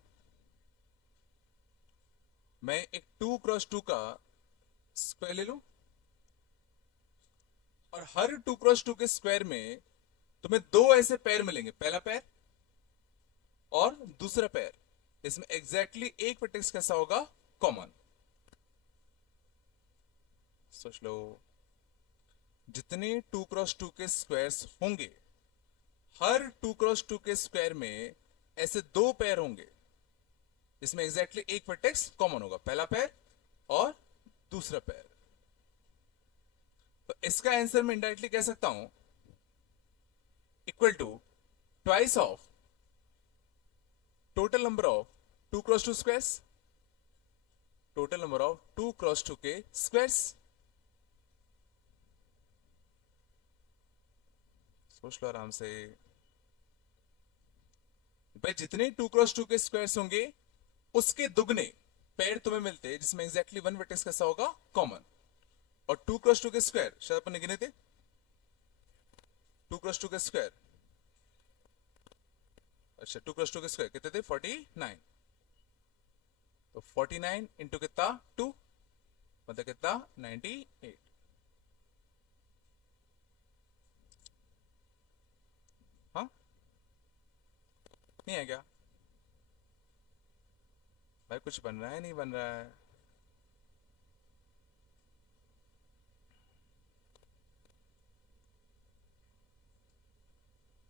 मैं एक 2x2 का स्क्वायर ले लूं, और हर 2x2 के स्क्वायर में तुम्हें दो ऐसे पैर मिलेंगे, पहला पैर और दूसरा पैर, इसमें एग्जैक्टली एक वर्टेक्स कैसा होगा, कॉमन। सोच लो, जितने 2x2 के स्क्वायर्स होंगे, हर 2x2 के स्क्वायर में ऐसे दो पैर होंगे, इसमें एग्जैक्टली एक वर्टेक्स कॉमन होगा, पहला पैर और दूसरा पैर। तो इसका आंसर मैं इंडायरेक्टली कह सकता हूं, equal to twice of total number of 2x2 squares, total number of 2x2 के स्क्वायर्स। सोच लो आराम से भाई, जितने 2x2 के स्क्वायर्स होंगे उसके दुगने पैर तुम्हें मिलते, जिसमें एग्जैक्टली वन वर्टेक्स कैसा होगा, कॉमन। और 2x2 के स्क्वायर शायद अपन ने गिने थे, 2x2 के स्क्वायर, अच्छा 2x2 के स्क्वायर कितने थे, 49। तो 49 इंटू कितना, 2, मतलब कितना, 98। हाँ, नहीं है क्या भाई, कुछ बन रहा है, नहीं बन रहा है,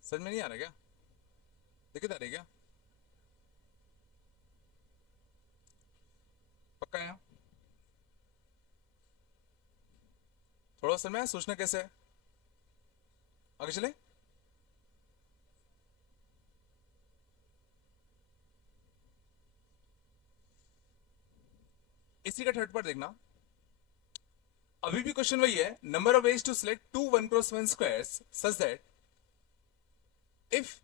समझ में नहीं आ रहा क्या, दिक्कत आ रही क्या, पक्का है, थोड़ा समझ में आया? सोचना कैसे है, आगे चले। इसी का थर्ड पार्ट देखना, अभी भी क्वेश्चन वही है, number of ways to select two 1x1 squares such that if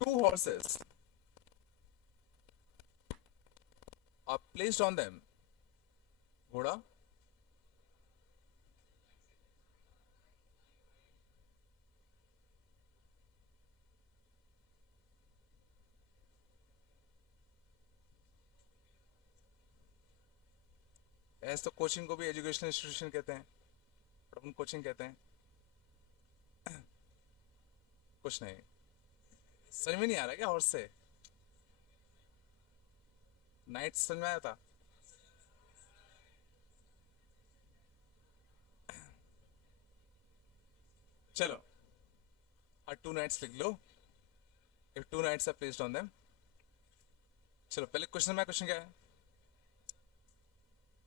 two horses are placed on them, घोड़ा ऐसे, तो कोचिंग को भी एजुकेशनल इंस्टीट्यूशन कहते हैं, और अपन कोचिंग कहते हैं, कुछ नहीं, समझ में नहीं आ रहा क्या हॉर्स से? नाइट समझ में आया था? चलो, टू नाइट्स लिख लो, if two knights are placed on them. चलो पहले क्वेश्चन क्या है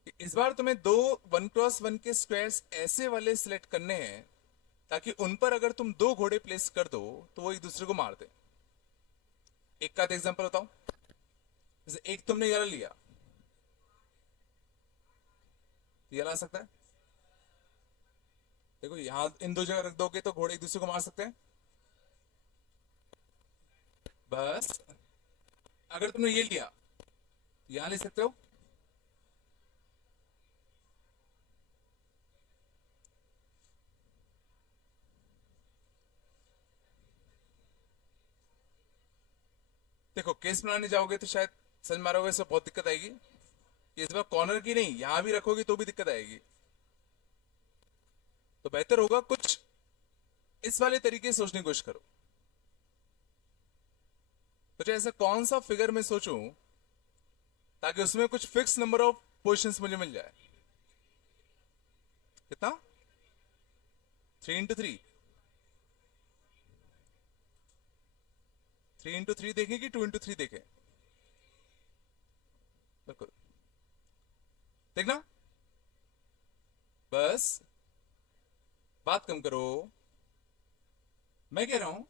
कि इस बार तुम्हें दो 1x1 के स्क्वायर्स ऐसे वाले सिलेक्ट करने हैं ताकि उन पर अगर तुम दो घोड़े प्लेस कर दो तो वो एक दूसरे को मार दे। एक का एग्जांपल बताओ। जैसे एक तुमने ये वाला लिया, ये ला सकता है। देखो यहां इन दो जगह रख दोगे तो घोड़े एक दूसरे को मार सकते हैं। बस अगर तुमने ये लिया तो यहां ले सकते हो। देखो केस बनाने जाओगे तो शायद समझ मारोगे, इससे बहुत दिक्कत आएगी। इस बार कॉर्नर की नहीं, यहां भी रखोगे तो भी दिक्कत आएगी। तो बेहतर होगा कुछ इस वाले तरीके से सोचने की कोशिश करो। तो ऐसा कौन सा फिगर में सोचूं ताकि उसमें कुछ फिक्स नंबर ऑफ पोजिशंस मुझे मिल जाए। कितना? 3 into 3? 3 into 3 देखें कि 2 into 3 देखें? बिल्कुल देखना। बस बात कम करो। मैं कह रहा हूं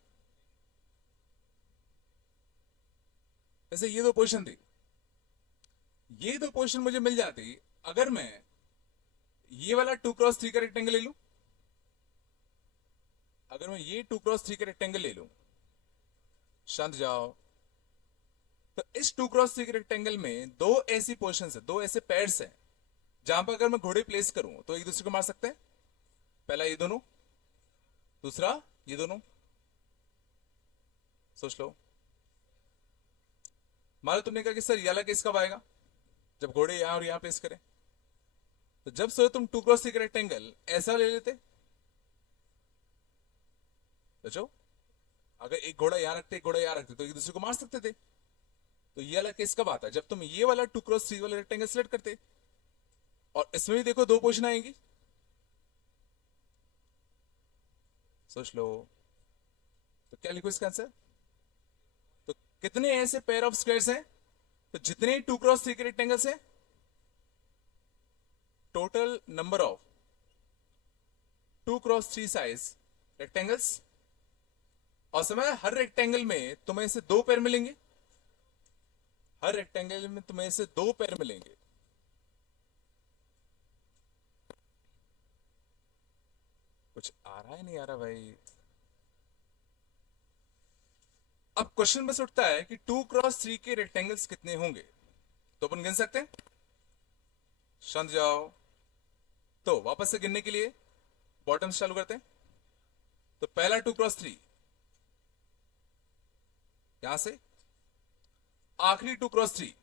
जैसे ये दो पोजीशन थी, ये दो पोजीशन मुझे मिल जाती अगर मैं ये वाला 2x3 का रेक्टेंगल ले लूं। अगर मैं ये 2x3 का रेक्टेंगल ले लूं, शांत जाओ। तो इस 2x3 के रेक्टेंगल में दो ऐसी पोजीशंस है, दो ऐसे पेयर्स हैं जहां पर अगर मैं घोड़े प्लेस करूं तो एक दूसरे को मार सकते हैं। पहला ये दोनों, दूसरा ये दोनों। सोच लो। मान लो तुमने कहा कि सर ये वाला केस कब आएगा, जब घोड़े यहां और यहां प्लेस करें। तो जब सर तुम 2x3 का रेक्टेंगल ऐसा ले लेते, बचो अगर एक घोड़ा यहां रखते एक घोड़ा यहां रखते तो एक दूसरे को मार सकते थे। तो ये वाला केस कब आता है, जब तुम ये वाला 2x3 वाला रेक्टेंगल सिलेक्ट करते। और इसमें भी देखो दो पोजीशन आएंगी। सोच लो। तो क्या लिखो इसका आंसर? तो कितने ऐसे पेयर ऑफ स्क्वायर्स हैं? तो जितने 2x3 के रेक्टेंगल्स हैं, total number of 2x3 size rectangles. और समय हर रेक्टेंगल में तुम्हें से दो पेयर मिलेंगे। हर रेक्टेंगल में तुम्हें से दो पेयर मिलेंगे। कुछ आ रहा है नहीं आ रहा भाई? अब क्वेश्चन बस उठता है कि 2x3 के रेक्टेंगल्स कितने होंगे, तो अपन गिन सकते हैं। शांत जाओ। तो वापस से गिनने के लिए बॉटम से चालू करते हैं। तो पहला 2x3 यहां से, आखिरी 2x3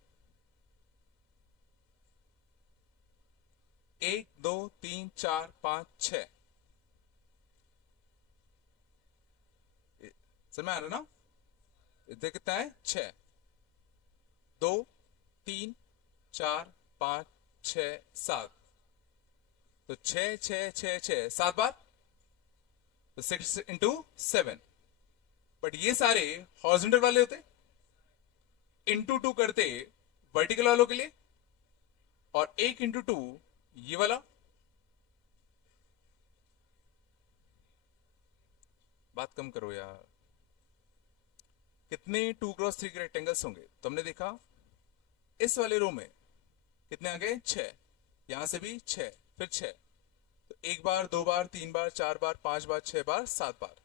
1 2 3 4 5 6। समझ में आ रहा ना? इधर कितना है? 6। 2 3 4 5 6 7। तो 6 6 6 6 7 बार, तो 6 into 7। बट ये सारे हॉरिजॉन्टल वाले होते, इंटू 2 करते वर्टिकल वालों के लिए, और 1 into 2 ये वाला। बात कम करो यार। कितने 2x3 के रेक्टेंगल्स होंगे? तो हमने देखा इस वाले रो में कितने आ गए? 6। यहां से भी 6, फिर 6। तो 1 बार 2 बार 3 बार 4 बार 5 बार 6 बार 7 बार।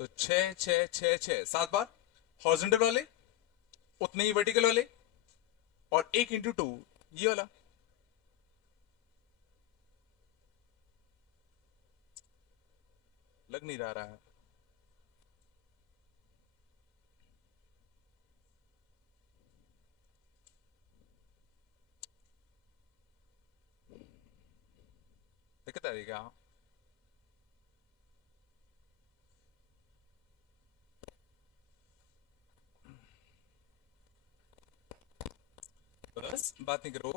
तो 6 6 6 6 7 बार हॉरिजॉन्टल वाले, उतने ही वर्टिकल वाले, और 1 into 2 ये वाला। लग नहीं रहा है? दिक्कत आ रही है क्या? बस बात नहीं करो।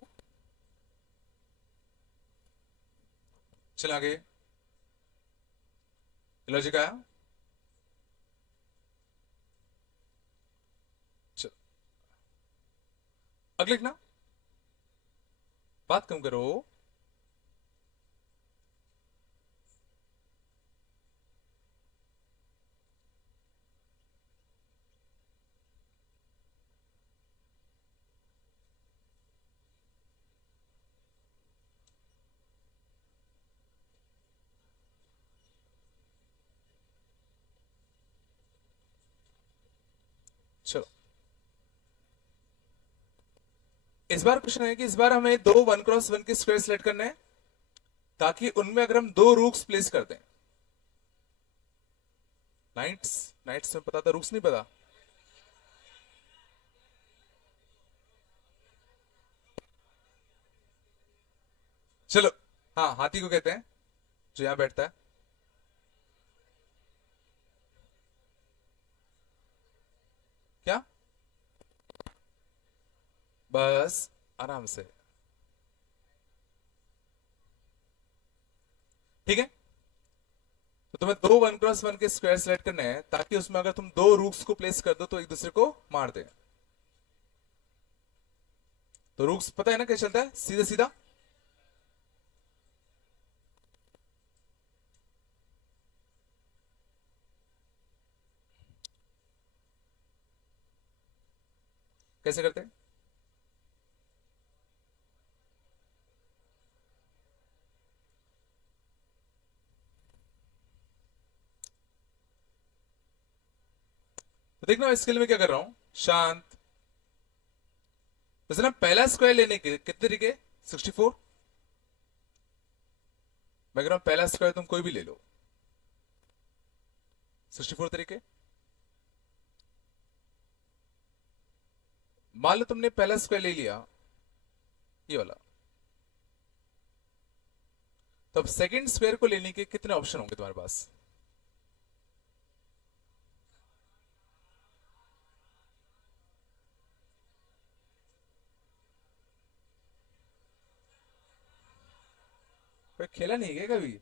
चल आगे, लॉजिक आया। चल अगले लिखना, बात कम करो। चलो इस बार क्वेश्चन है कि इस बार हमें दो 1x1 के स्क्वायर सिलेक्ट करने हैं, ताकि उनमें अगर हम दो रूक्स प्लेस कर दें। नाइट्स, नाइट्स में पता था, रूक्स नहीं पता। चलो, हाँ हाथी को कहते हैं जो यहां बैठता है। क्या? बस आराम से, ठीक है। तो तुम्हें दो 1x1 के स्क्वायर सेलेक्ट करने हैं, ताकि उसमें अगर तुम दो रूक्स को प्लेस कर दो तो एक दूसरे को मार दे। तो रूक्स पता है ना कैसे चलता है, सीधा सीधा। कैसे करते हैं? तो देखना इसके लिए मैं क्या कर रहा हूं, शांत। वैसे ना पहला स्क्वायर लेने के कितने तरीके, 64। मैं कह रहा हूं पहला स्क्वायर तुम कोई भी ले लो, 64 तरीके। मान लो तुमने पहला स्क्वायर ले लिया, ये वाला। तो अब सेकंड स्क्वायर को लेने के कितने ऑप्शन होंगे तुम्हारे पास? कोई खेला नहीं है क्या कभी?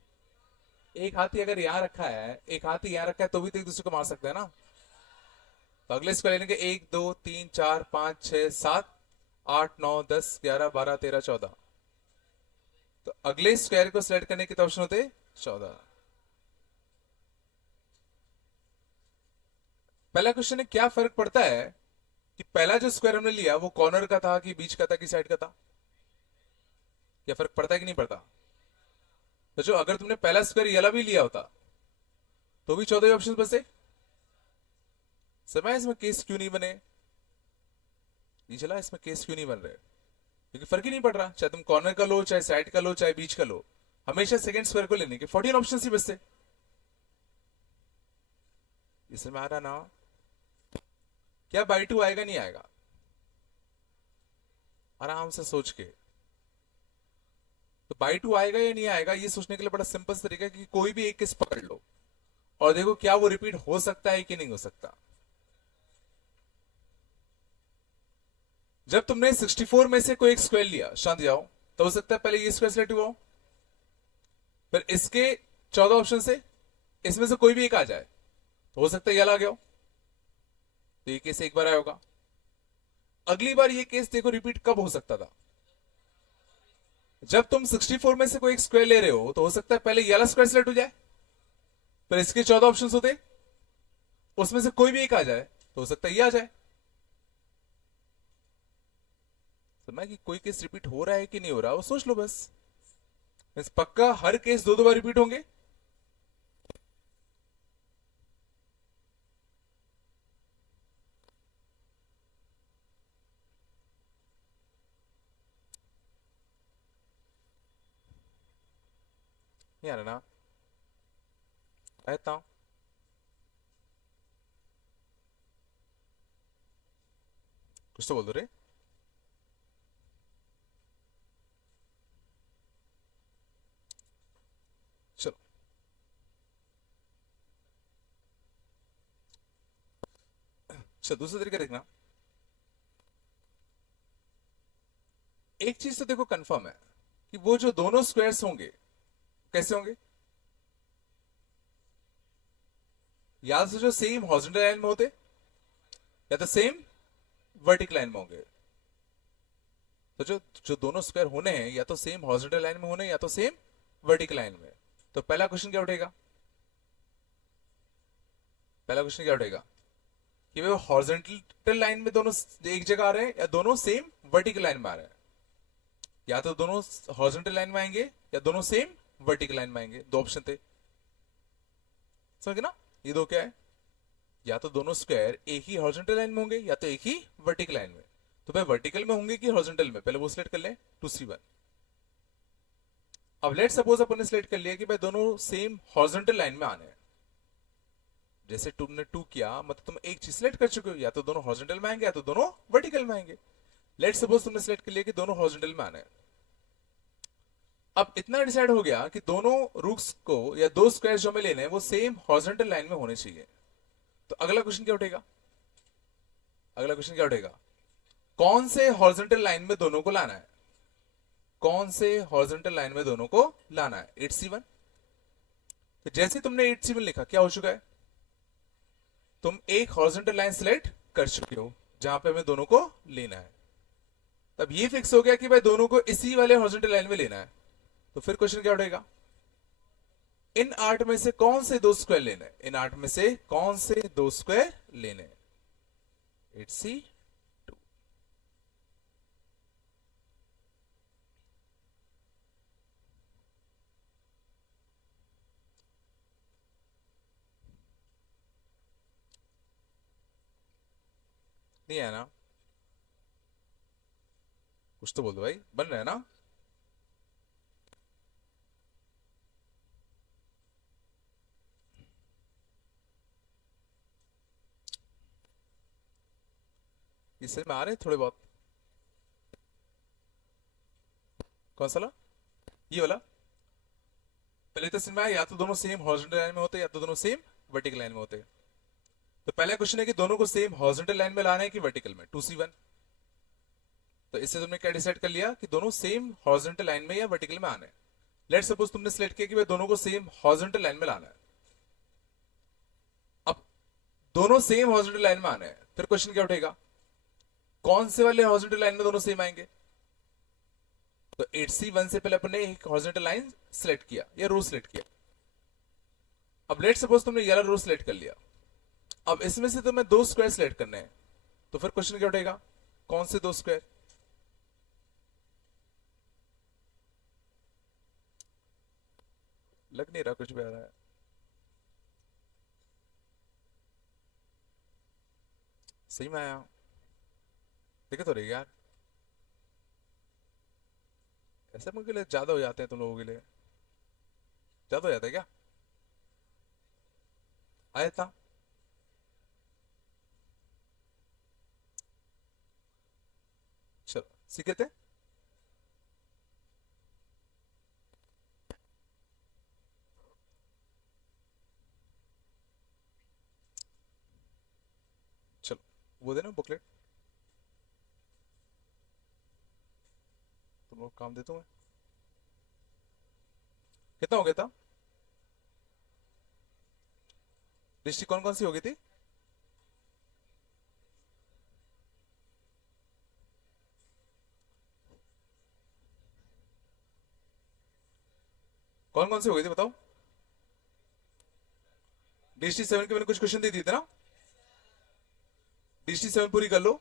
एक हाथी अगर यहां रखा है, एक हाथी यहां रखा है, तो भी तो एक दूसरे को मार सकते हैं ना। तो अगले स्क्वायर लेने के 1 2 3 4 5 6 7 8 9 10 11 12 13 14। तो अगले स्क्वायर को सिलेक्ट करने के कितने ऑप्शन होते? 14। पहला क्वेश्चन है, क्या फर्क पड़ता है कि पहला जो स्क्वायर हमने लिया वो कॉर्नर का था कि बीच का था कि साइड का था? क्या फर्क पड़ता है कि नहीं पड़ता? तो जो अगर तुमने पहला स्क्वायर ये वाला भी लिया होता, तो भी 14 ऑप्शन बचे। समय इसमें केस क्यों नहीं बने? नहीं चला, इसमें केस क्यों नहीं बन रहे? क्योंकि फर्क ही नहीं पड़ रहा, चाहे तुम कॉर्नर का लो, चाहे साइड का लो, चाहे बीच का लो, हमेशा सेकंड स्क्वायर को लेने के 14 ऑप्शन ही बचते। इसमें आ रहा ना? क्या बाई टू आएगा नहीं आएगा? आराम से सोच के। तो बाई टू आएगा या नहीं आएगा, ये सोचने के लिए बड़ा सिंपल तरीका है कि कोई भी एक केस पकड़ लो और देखो क्या वो रिपीट हो सकता है कि नहीं हो सकता। जब तुमने 64 में से कोई एक स्क्वायर लिया, शांत जाओ, तो हो सकता है पहले ये स्क्वायर सिलेक्ट हुआ हो, फिर इसके 14 ऑप्शन से इसमें से कोई भी एक आ जाए, तो हो सकता है ये आ गया हो। तो ये केस एक बार आया होगा। अगली बार ये केस देखो रिपीट कब हो सकता था, जब तुम 64 में से कोई एक स्क्वायर ले रहे हो, तो हो सकता है पहले ये वाला स्क्वायर सिलेक्ट हो जाए, फिर इसके 14 ऑप्शन होते, उसमें से कोई भी एक आ जाए, तो हो सकता है ये आ जाए। समझा कि कोई केस रिपीट हो रहा है कि नहीं हो रहा, वो सोच लो बस। इस पक्का हर केस दो दो बार रिपीट होंगे? नहीं आ रहा ना? कहता हूं, कुछ तो बोल दो रे। चलो, चलो दूसरा तरीका देखना। एक चीज तो देखो कंफर्म है कि वो जो दोनों स्क्वायर्स होंगे कैसे होंगे, या तो जो सेम हॉरिजॉन्टल लाइन में होते या तो सेम वर्टिकल लाइन में होंगे। तो जो जो दोनों स्क्वायर होने हैं या तो सेम हॉरिजॉन्टल लाइन में होने या तो सेम वर्टिकल लाइन में। तो पहला क्वेश्चन क्या उठेगा, पहला क्वेश्चन क्या उठेगा कि वो हॉरिजॉन्टल लाइन में दोनों एक जगह आ रहे हैं या दोनों सेम वर्टिकल लाइन में आ रहे हैं। या तो दोनों हॉरिजॉन्टल लाइन में आएंगे या दोनों सेम वर्टिकल लाइन में आएंगे। दो ऑप्शन थे, समझ गए ना। ये दो क्या है, या तो दोनों स्क्वायर एक ही हॉरिजॉन्टल लाइन में होंगे या तो एक ही वर्टिकल लाइन में। तो भाई वर्टिकल में होंगे कि हॉरिजॉन्टल में, पहले वो सिलेक्ट कर लें 2C1। अब लेट सपोज अपन ने सिलेक्ट कर लिया कि भाई दोनों सेम हॉरिजॉन्टल लाइन में आने हैं। जैसे तुमने 2 किया मतलब तुम एक चीज सिलेक्ट कर चुके हो, या तो दोनों हॉरिजॉन्टल में आएंगे या तो दोनों वर्टिकल में आएंगे। लेट सपोज तुमने सिलेक्ट कर लिया कि दोनों हॉरिजॉन्टल में आने हैं। अब इतना डिसाइड हो गया कि दोनों रूट्स को या दो स्क्वायर जो हमें लेने हैं वो सेम हॉरिजॉन्टल लाइन में होने चाहिए। तो अगला क्वेश्चन क्या उठेगा, अगला क्वेश्चन क्या उठेगा, कौन से हॉरिजॉन्टल लाइन में दोनों को लाना है, कौन से हॉरिजॉन्टल लाइन में दोनों को लाना है। 8C1। तो जैसे तुमने 8C1 लिखा क्या हो चुका है, तुम एक हॉरिजॉन्टल लाइन सिलेक्ट कर चुके हो जहां पे हमें दोनों को लेना है। तब ये फिक्स हो गया कि भाई दोनों को इसी वाले हॉरिजॉन्टल लाइन में लेना है। तो फिर क्वेश्चन क्या उठेगा, इन 8 में से कौन से दो स्क्वायर लेने हैं, इन 8 में से कौन से दो स्क्वायर लेने हैं। 8C2। नहीं है ना, कुछ तो बोल दो भाई, बन रहा है ना। इससे में आ रहे हैं थोड़े बहुत। कौन सा वाला, ये वाला। पहले तो समझ में आया, या तो दोनों सेम हॉरिजॉन्टल लाइन में होते या तो दोनों सेम वर्टिकल लाइन में होते। तो पहला क्वेश्चन है कि दोनों को सेम हॉरिजॉन्टल लाइन में लाना है कि वर्टिकल में। 2C1। तो इससे तुमने क्या डिसाइड कर लिया कि दोनों सेम हॉरिजॉन्टल लाइन में या वर्टिकल में आना है। लेट सपोज तुमने सिलेक्ट किया कि भाई दोनों को सेम हॉरिजॉन्टल लाइन में लाना है। अब दोनों सेम हॉरिजॉन्टल लाइन में आना है, फिर क्वेश्चन क्या उठेगा, कौन से वाले हॉरिजॉन्टल लाइन में दोनों सेम आएंगे। तो 8C1 से पहले अपने एक हॉरिजॉन्टल लाइन सिलेक्ट किया या रो सिलेक्ट किया। अब लेट सपोज तुमने ये वाला रो सिलेक्ट कर लिया। अब इसमें से तुम्हें दो स्क्वायर सिलेक्ट करने हैं। तो फिर क्वेश्चन क्या उठेगा, कौन से दो स्क्वायर। लग नहीं रहा कुछ भी आ रहा है, सही में आया, देखे तो रही यार। ऐसे मुझे लिए ज्यादा हो जाते हैं तुम लोगों के लिए, ज्यादा हो जाता है क्या, आया था। चलो सीखे थे। चलो वो देना बुकलेट, तुम लोग काम देता हूँ मैं। कितना हो गया था, दृष्टि कौन कौन सी हो गई थी। कौन कौन सी हो गई थी बताओ। DST 7 के मैंने कुछ क्वेश्चन दे दिए थे ना, DST 7 पूरी कर लो,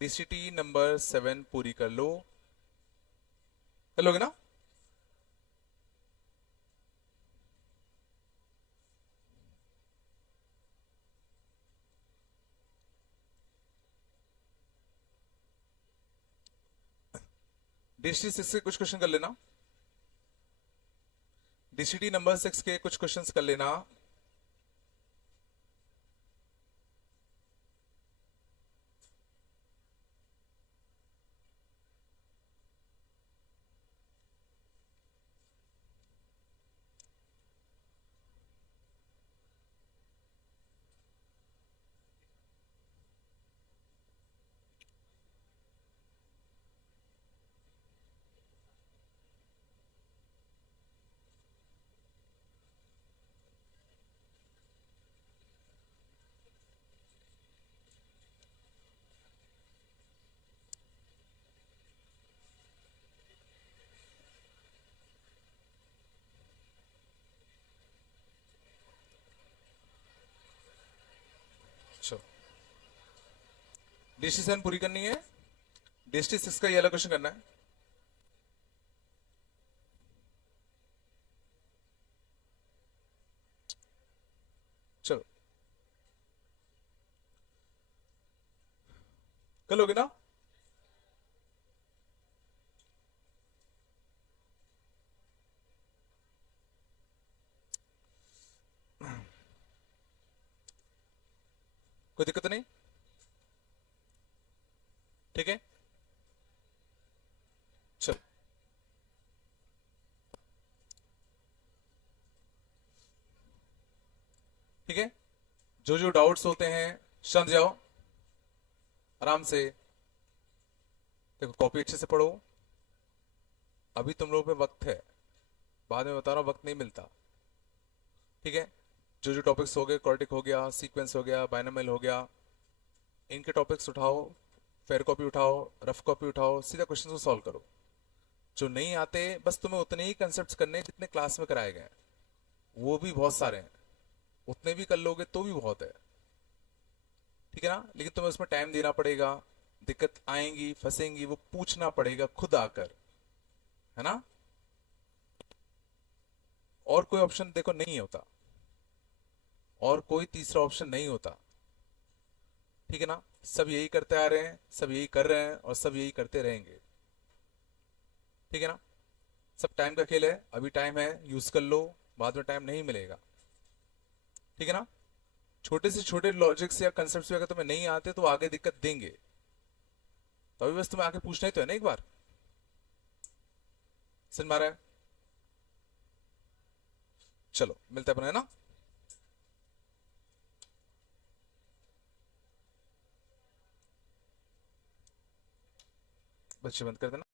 DST नंबर 7 पूरी कर लो, कर लोगे ना। DST 6 के कुछ क्वेश्चन कर लेना, DST नंबर 6 के कुछ क्वेश्चंस कर लेना। DST 7 पूरी करनी है, DST 6 का ये वाला क्वेश्चन करना है। चलो कर लोगे ना? कोई दिक्कत नहीं, ठीक है। चलो ठीक है, जो जो डाउट्स होते हैं समझ जाओ आराम से। देखो कॉपी अच्छे से पढ़ो, अभी तुम लोगों पे वक्त है, बाद में बता रहा हूं वक्त नहीं मिलता, ठीक है। जो जो टॉपिक्स हो गए, कॉर्टिक हो गया, सीक्वेंस हो गया, बाइनोमियल हो गया, इनके टॉपिक्स उठाओ, फेयर कॉपी उठाओ, रफ कॉपी उठाओ, सीधा क्वेश्चन को सॉल्व करो। जो नहीं आते बस तुम्हें उतने ही कंसेप्ट करने हैं जितने क्लास में कराए गए हैं, वो भी बहुत सारे हैं, उतने भी कर लोगे तो भी बहुत है, ठीक है ना। लेकिन तुम्हें उसमें टाइम देना पड़ेगा, दिक्कत आएंगी फंसेंगी, वो पूछना पड़ेगा खुद आकर, है ना। और कोई ऑप्शन देखो नहीं होता, और कोई तीसरा ऑप्शन नहीं होता, ठीक है ना। सब यही करते आ रहे हैं, सब यही कर रहे हैं और सब यही करते रहेंगे, ठीक है ना। सब टाइम का खेल है, अभी टाइम है यूज कर लो, बाद में टाइम नहीं मिलेगा, ठीक है ना। छोटे से छोटे लॉजिक्स या कंसेप्ट अगर तुम्हें नहीं आते तो आगे दिक्कत देंगे, तो अभी बस तुम्हें आके पूछना ही तो है ना एक बार। समझ में आ रहा है? चलो मिलते हैं अपन, है ना। बच्चे बंद कर देना।